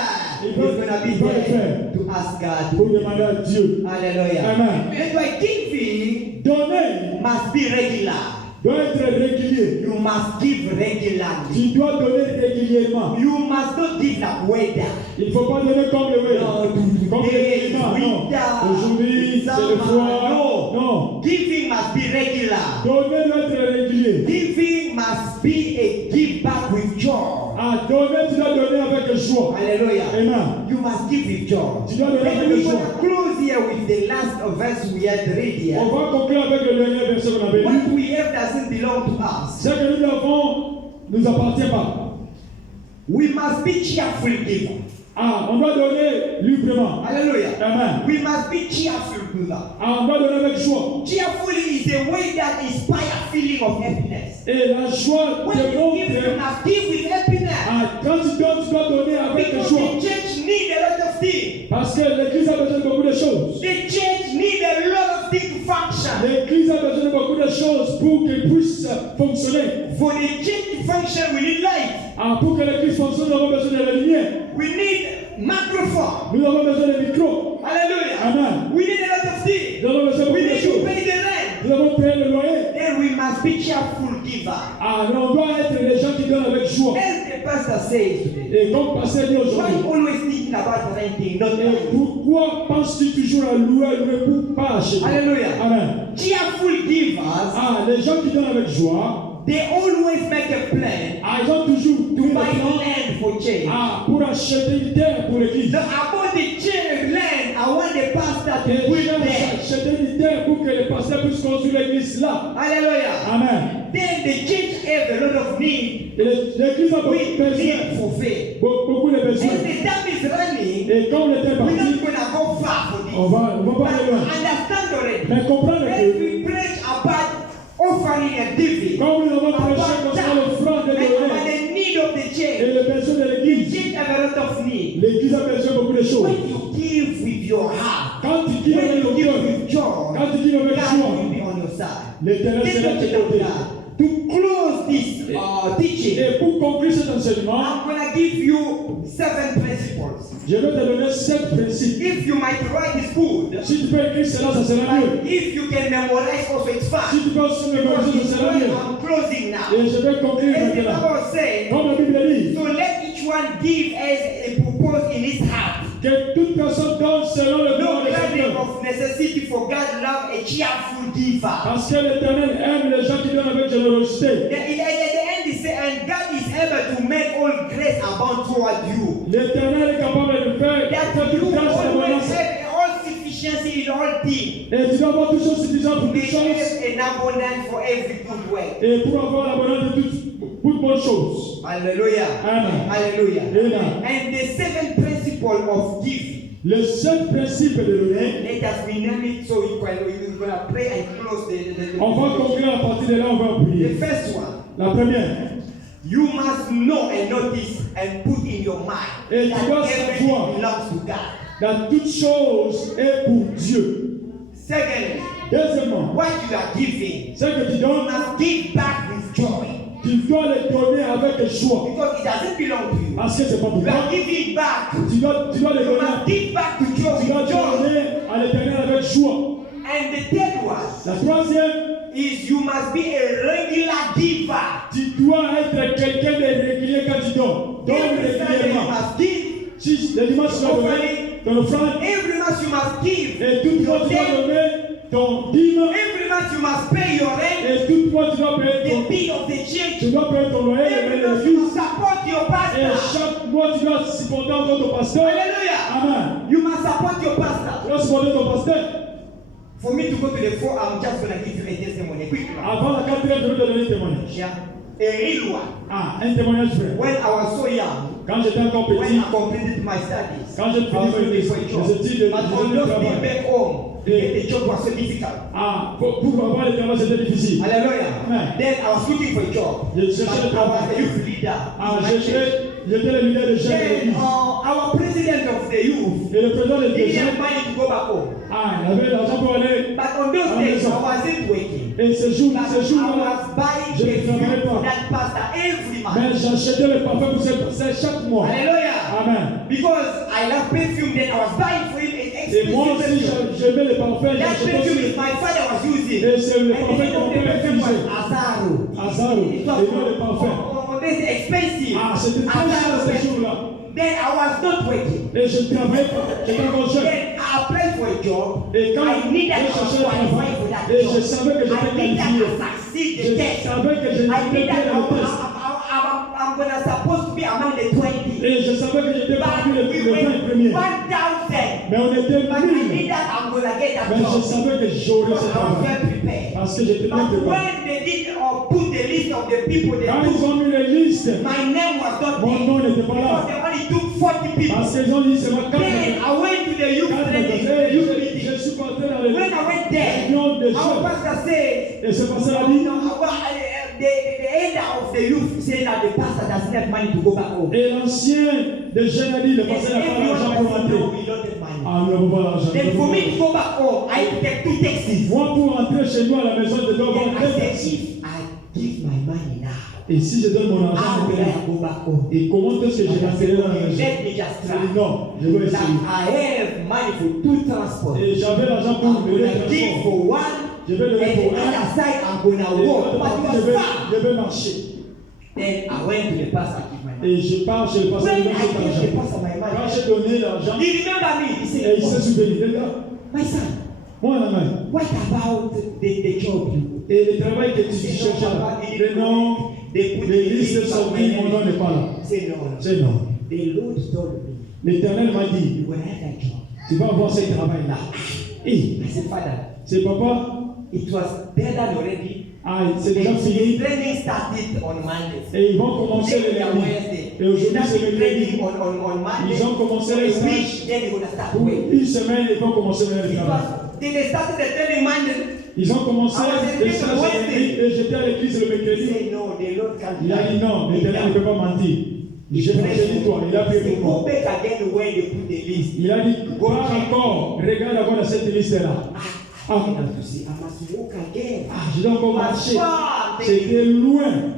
Il He's va- gonna be il va le there faire. to ask God. pour demander à Dieu. Hallelujah. Amen. That's why giving Donner must be regular. doit être régulier. You must give regularly. Tu dois donner régulièrement. You must not give like weather. Il ne faut pas donner comme le web. No, Comme today le is climat. Non. winter, Aujourd'hui, c'est le summer. froid. No. Non. Giving must be regular. Donner doit être régulier. Giving must be a give back with joy. À donner, tu dois donner avec joie. Hallelujah. Amen. You must give with joy. Tu dois donner And avec we're joie. going to close here with the last verse we had read here. On va conclure avec le dernier verset qu'on avait lu. What we have doesn't belong to us. Ce que nous avons ne nous appartient pas. We must be cheerful givers. Ah, on doit donner librement. Hallelujah. Amen. We must be cheerful givers. Ah, on doit donner avec joie. Cheerfully is a way that inspires feeling of happiness. Et la joie When you give, you démontre. must give with happiness. Ah, quand tu donnes, tu dois donner avec Because joie. the church need a lot of things. Parce que l'église a besoin de beaucoup de choses. The church need a lot of things to function. L'église a besoin de beaucoup de choses pour qu'elle puisse fonctionner. For the church to function, we need light. Ah, pour que l'église fonctionne, nous avons besoin de la lumière. We need microphone. Nous avons besoin de micros. Hallelujah. Amen. We need a lot of things. Nous avons besoin de We beaucoup de need to choses. pay the rent. Nous avons payé le loyer. Then we must be cheerful giver. Ah, mais on doit être des gens qui donnent avec joie. As the pastor says today, Et comme pasteur dit why aujourd'hui, always thinking about renting, not et buying? pourquoi penses-tu toujours à louer pour pas acheter? Hallelujah. Amen. Cheerful givers, Ah, les gens qui donnent avec joie, they always make a plan ah, ils ont toujours to pris buy le temps, land for church. ah, pour acheter une terre pour l'église. Now about the church land, I want the pastor Et to put ils ont there. acheté une terre pour que les pasteurs puissent construire l'église là. Hallelujah. Amen. Then the church have a lot of need. Et l'église a beaucoup We de besoins. need fulfill. Beaucoup de As besoins. the time is running, Et comme le temps est we're parti, not gonna go far for this. on va pas But aller loin. understand already. Mais comprendre As que, we preach about offering and giving, comme nous avons prêché about concernant l'offrande that, de and about donner the need of the et church, les besoins de the l'église, church have a lot of need. l'église a besoin de beaucoup de choses. When you give with your heart, Quand tu dis when avec you le give cœur, with joy, quand tu dis avec God joie, will be on your side. l'Éternel Let's sera look de at tes côtés. that. To close this teaching, Et pour conclure cet enseignement, I'm going to give you 7 principles. je vais te donner 7 principes. If you might write this good, Si tu peux écrire cela, ça sera mieux. but if you can memorize also, it's Si fine. tu peux aussi Because mémoriser, it's ça sera when mieux. I'm closing now. Et je vais conclure As the maintenant. Bible says, Comme la Bible dit, so let each one give as a purpose in his heart. que toute personne donne selon le No don de son grabbing cœur. of necessity, for God love a cheerful giver. Parce que l'Éternel aime les gens qui donnent avec générosité. At the end, he said, and God is able to make all grace abound toward you. L'Éternel est capable de faire That toute you grâce et always abondance. have all sufficiency in all things. Et tu dois avoir tout chose suffisant pour May toutes choses. have an abundance for every good work. Et pour avoir l'abondance de toutes bonnes choses. Hallelujah. Amen. Hallelujah. Amen. And the 7th principle of giving. Le seul principe de donner, Let us rename it so we're going to pray and close the on va conclure à partir de là, on va The prier. first one, La première, you must know and notice and put in your mind Et that tu dois everything savoir. belongs to God. dans toute chose est pour Dieu. Secondly, Deuxièmement, what you are giving, ce que tu you donnes, must give back with joy tu dois le donner avec joie. because it doesn't belong to you. Parce que c'est pas pour You toi. are giving back. Tu dois le You donner. must give back to joy Tu dois with joy. donner à l'Éternel avec joie. And the third one La troisième, is you must be a regular giver. le dimanche, tu dois donner ton offrande. Every month you must give. Et tout le mois, tu dois donner ton dîme. Every month you must pay your rent. Et tout le mois, tu dois payer The ton, bill of the church. tu dois payer ton loyer, Every le month you fils. must support your Et pastor. chaque mois, tu dois supporter encore ton pasteur. Hallelujah. Amen. You must support your Tu pastor. dois supporter ton pasteur. For me to go to the 4, I'm just going to give you a testimony quickly. Avant la 4e, je vais te donner un témoignage. Yeah. A real one. Ah, un témoignage frère. When I was so young, Quand j'étais encore when petit, I completed my studies, quand j'ai I was looking for a fini job. mes études, But je on faisais du those days travail. back home, to get a job was so difficult. Ah, pour avoir le travail, c'était difficile. Hallelujah. Amen. Then I was looking for a job. Je But cherchais le I was travail. a youth leader. Ah, in my church. j'étais le leader de jeunes de Then l'église. our president of the youth, Et le président de he didn't l'église, have money to go back home. ah, il avait l'argent pour aller. But on those days, I wasn't working. Et ce But jour-là, I was buying je ne perfume travaillais for pas. that pastor every month. Mais j'achetais le parfum pour ce pasteur chaque mois. Hallelujah. Amen. Because I love perfume, then I was buying for him an Et moi expensive aussi, perfume. j'aimais les parfums. That J'achetais perfume aussi. is my father was using. Et c'est le And parfum the que name mon of the père perfume was utilisait. Azaro. Azaro. It was Et non, le parfum. it's expensive. Ah, c'était très cher Azaro ce perfume. jour-là. Then I was not working. Et je ne travaillais pas. J'étais encore jeune. Then I applied for a job. Et quand I needed je to cherchais le qualify travail, for that et job. je savais que j'étais I needed qualifié. to succeed the Je test. savais que je I n'étais needed pas le test. I'm gonna supposed to be among the 20. Et je savais que j'étais parmi But les we 20 went premiers. 1,000. Mais on était But I 1000. knew that I'm gonna get that Mais je job. savais que j'aurais Because ce I was travail. well prepared. Parce que j'étais bien But préparé. when they did put the list of the people they Quand ils took, ont mis les listes, my name was not mon there. nom n'était pas Because là. they only took 40 people. Parce qu'ils ont dit c'est ma carte. Then I went to the youth training, the youth meeting. Je suis parti dans les When I went there, réunions de our jeunes. pastor said, Et ce pasteur a you dit, know, the elder of the youth said that the pastor doesn't have money to go back home. et l'ancien des jeunes a dit, le And pasteur n'a pas l'argent everyone pour was rentrer. no, we don't have money. Ah, nous n'avons pas l'argent. Then for me to go back home, I had to take 2 taxis. Moi, pour rentrer chez nous à la maison, je dois avoir Then I deux said, taxis. if I give my money now, Et si je donne mon argent how will I maintenant, go back home? et comment est-ce que je I rentrerai said, dans la okay, maison? let me just Je dis try. non, je vais That essayer. I have money for 2 transports. Et j'avais l'argent pour I'm me donner gonna le give transport. for one, Je vais and donner pour the un. other side I'm gonna Et walk. l'autre But partie, it was far. je vais marcher. Then I went to the pastor and give my money. Et je pars chez le pasteur When et je I donne gave the l'argent. pastor my Quand money, j'ai donné l'argent, he remembered me. He et said, il s'est oh, souvenu. Il dit, ah, my son, moi, la main. what about the job you? Et le travail que tu He said, cherches no, là, Papa, he le didn't nom, put it. They put les the listes list sont of my dites, mon nom name. n'est pas là. He said, no, no. C'est non. The Lord told me, L'Éternel m'a dit, you're gonna have that job. tu vas avoir ce travail-là. Et I said, Father, c'est papa, it was there done already. ah, c'est The déjà fini. training started on Monday. Et ils vont commencer Today le we are lundi. Wednesday. Et aujourd'hui, c'est Started le training lundi. on Monday. Ils ont commencé For le a stage. week, then you're gonna start Pour work. une semaine, ils vont commencer le It travail. was, they started the training Monday. Ils ont commencé I was le educated stage Wednesday. et j'étais à l'église le He mercredi. said, no, the Lord can't Il a dit non, l'Éternel ne peut pas mentir. J'ai dit toi, il a prié He pour moi. go back again where they put the list. Il a dit, va encore, regarde encore dans cette liste-là. I have to see, I must walk again. Ah, je dois encore It was marcher. far. C'était loin.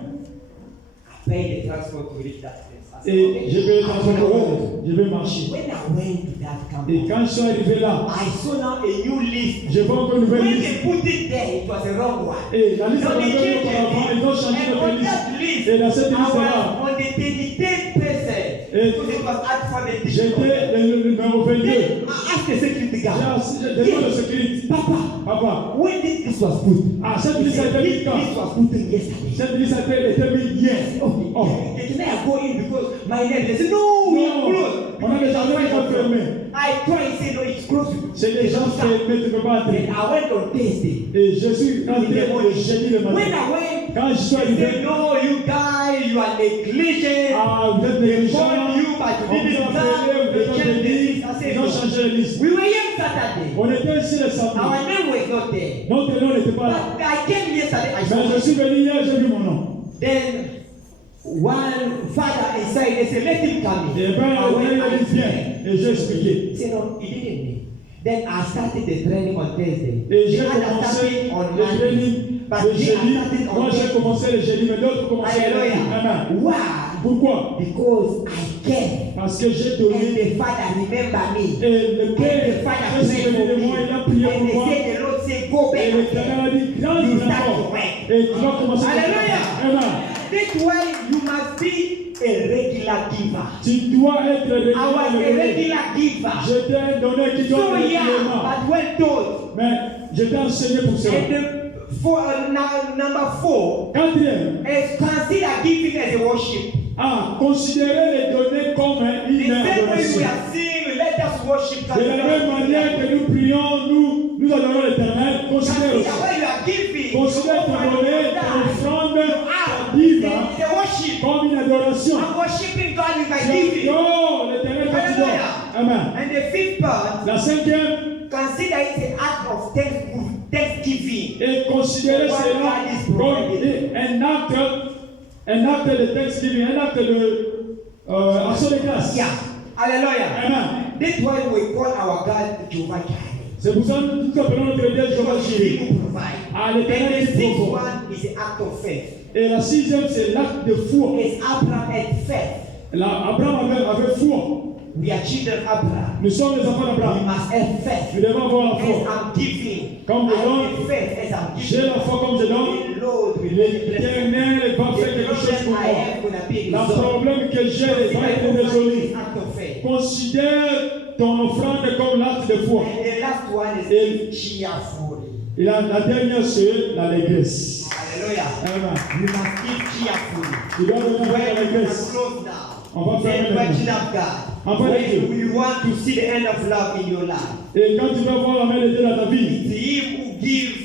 I paid the transport to reach that place. I said, Et okay, je vais I'm gonna walk. transporter, je vais marcher. When I went to that Et company, quand je suis arrivé là, I saw now a new list. je vois encore une nouvelle When liste. they put it there, it was a wrong one. Et la liste So qu'on they avait changed auparavant, ils ont changé it. And notre on liste. that list, Et dans cette I was liste-là, on the 33rd person. Et Because it was alphabetic. j'étais le numéro 22. Then I asked the security guard, J'ai demandé au sécurité, Papa, papa, when did this was put? ah, cette He liste a said, été this mise quand? was put in yesterday. Cette liste a été mise hier. Okay. Oh. Can I go in because my name? They said, no, we are Non, closed. on a déjà fermé. I tried to say, no, it's closed. C'est déjà fermé, tu ne peux pas entrer. Then I went on Thursday. Et je suis entré le jeudi le When matin. I went, Quand je suis they arrivé, said, no, you guys, you are negligent. ah, vous êtes They négligents. called you, but On you vous didn't a appelé, come. vous They êtes changed the bénis. list. I said, Ils ont no. changé la liste. We were here Saturday. On était ici le samedi. Our name was not there. Notre nom n'était pas là. But I came yesterday. I Mais saw je it. suis venu hier, j'ai vu mon nom. Then one father inside, they said, let him come in. Et ben, I went il a and dit viens. explained. Et j'ai expliqué. He said, no, he didn't need. Then I started the training on Thursday. Et j'ai The other commencé started on le Monday. training But le they jeudi. started on Moi, j'ai Thursday. commencé le jeudi, mais d'autres commencé le lundi. Hallelujah. Amen. Why? Pourquoi? Because I care. Parce que j'ai And donné. the father remember me. Et le And Père the father s'est prayed souvenu for de me. moi, il a prié And pour they moi. said, the Lord said, go back Et l'Éternel again. a dit, grâce You à start toi. to work. Et tu vas commencer. Hallelujah. Amen. that's why you must be a regular giver. Tu dois être I was a régulier. regular giver. Je t'ai donné qui doit So être yeah, régulièrement. but when told, Mais je t'ai enseigné pour cela. and number 4 Quatrième, is consider giving as a worship. considérer les données comme The une same way we adoration. are saying, let us worship God. De la même manière que nous prions, nous adorons l'Éternel. Considère Consider aussi. when you are giving, Considère you ta offer donnée, your ta time, offrande, you ta are. dîme It's a worship. comme une adoration. I'm worshiping God with my Tu giving. adores l'Éternel quand tu donnes. Amen. And the fifth part, La cinquième, consider it an act of thanksgiving. et considérer cela comme un acte de thanksgiving, un acte de action de grâce. Yeah. Hallelujah. Amen. That's why we call our God Jehovah Jireh. C'est pour ça que nous appelons notre Dieu Jéhovah Because Jireh. He will provide. Ah, And l'Éternel the qui sixth provide. one is the act of faith. Et la sixième, c'est l'acte de foi. It's Abraham had faith. Abraham avait foi. We are children of Abraham. Nous sommes les enfants We d'Abraham. must have faith. Nous devons avoir la As foi. I'm giving, Comme I je have donne, faith as I'm j'ai giving. la foi comme je donne. The Lord will bless me. L'Éternel va faire The quelque chose problem pour I moi. have gonna be Le resolved. problème que j'ai va être Consider résolu. this act of faith. Considère ton offrande comme l'acte de foi. And the last one is Et- cheerfully. Et la dernière, c'est l'allégresse. Hallelujah. Amen. We must give cheerfully. Tu dois donner When we are l'allégresse. close now, On va faire then un question événement. of God. Enfin, Dieu. When you want to see the end of love in your life, Et quand tu vas voir la main de Dieu dans ta vie, it's Him who gives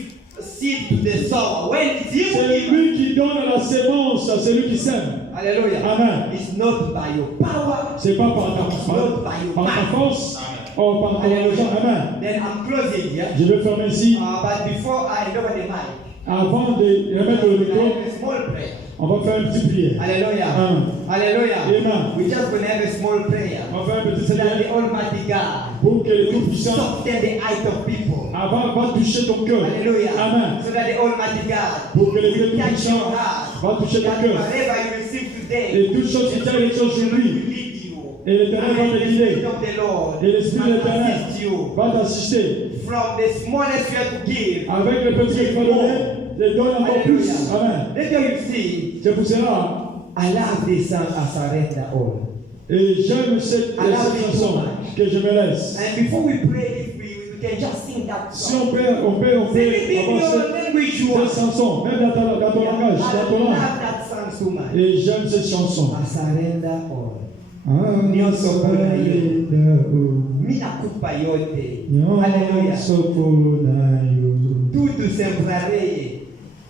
seed to the sower. When it's Him who c'est gives, lui qui donne la sémence à celui qui sème. hallelujah. Amen. It's not by your power, C'est pas par ta, par ta force, ou par ton argent. Amen. then I'm closing here. Je vais fermer ici. But before I lower the mic, Avant de remettre le I micro, have a small prayer. on va faire une petite prière. Hallelujah. Amen. Hallelujah. Amen. We're just going to have a small prayer On va faire une petite so that prière the Almighty God pour que le will Tout-Puissant soften the eyes of people. va toucher ton cœur. Hallelujah. Amen. So that the Almighty God Pour que le Dieu will touch Tout-Puissant your heart. va toucher ton That cœur. whatever you receive today, Et toutes choses qui t'arrivent the Lord will aujourd'hui. lead you. Et l'Éternel va And te the guider. Spirit of the Lord Et l'Esprit de will l'Éternel assist you. va t'assister. From the smallest you have to give, Avec le petit que tu vas donner, les donne encore plus. Amen. Let you see, C'est pour cela. I love this song, I surrender all. Et j'aime cette chanson que je me laisse. And before we pray, if we can just sing that Si song. on peut Sing it in avoir your language you want. cette chanson, même dans ton langage, I dans ton love langue. that song so much. Et j'aime cette chanson. I surrender all. Nyonso na yo. Mina kupa yote. Hallelujah. Nyonso na yo. Tudo sembrarei.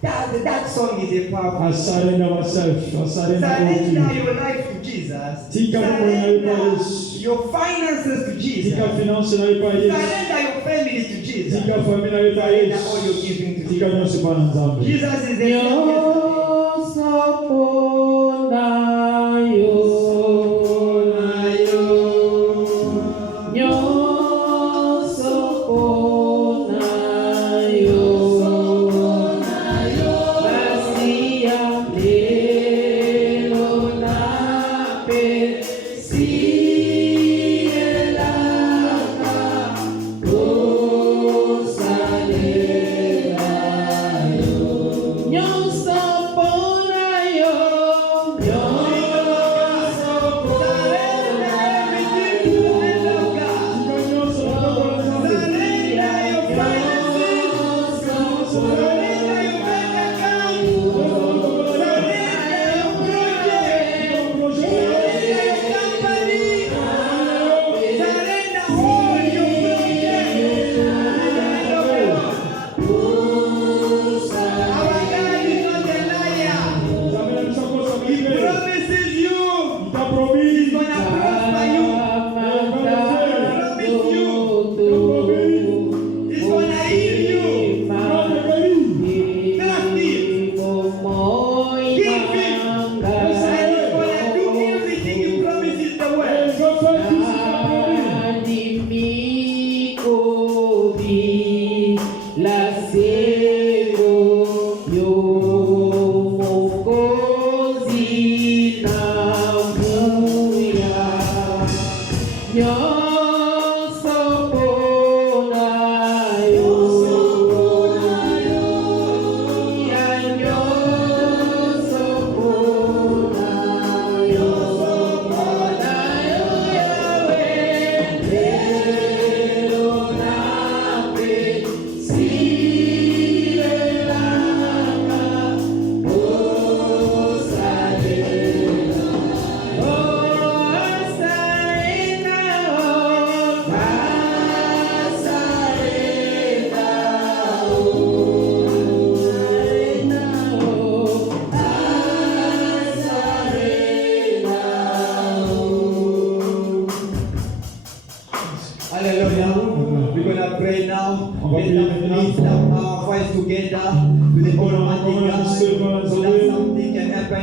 That song is a powerful I song. surrender myself. I surrender all to Surrender you. your life to Jesus. Tika Surrender your finances to Jesus. Tika finance na yo pa Yesu. Surrender your family to Jesus. Tika famille na yo pa Surrender all your Yesu. giving to Tika Jesus. nyonso pa na Nzambe. Jesus is the Yo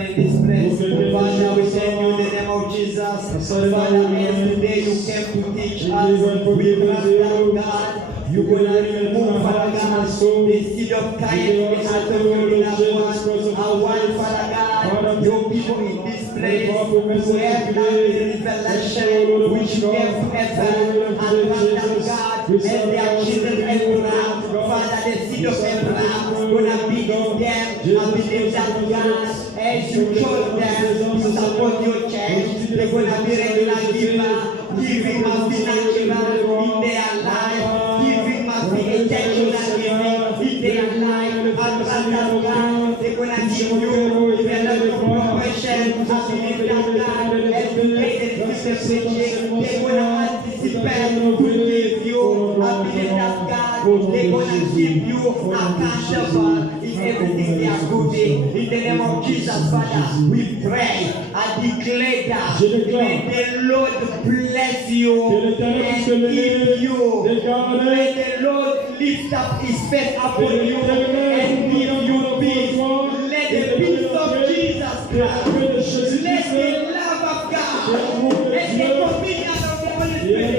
in this place. Father, we thank you in the name of Jesus. Father, as today you came to teach us, we trust that God, you're going to remove, Father God, the seed of kindness out of your loved one. I want, Father God, your people in this place to have that revelation which you gave to Abraham and Father God, and their children Abraham. Father, the seed of Abraham gonna be in them. I believe that God, as you chose them to support your church, they're gonna be regular giver. Giving must be natural in their life. Giving must be intentional giving in their life. And Father God, they're gonna give you the level of profession. I believe that God, as you make the preaching, they're gonna anticipate to give you. I believe that God, they're gonna keep you accountable in everything they are doing. In the name of Jesus, Father, we pray. I declare that may the Lord bless you and keep you. May the Lord lift up His face upon you and give you peace. Let the peace of Jesus Christ, let the love of God, let the communion of the Holy Spirit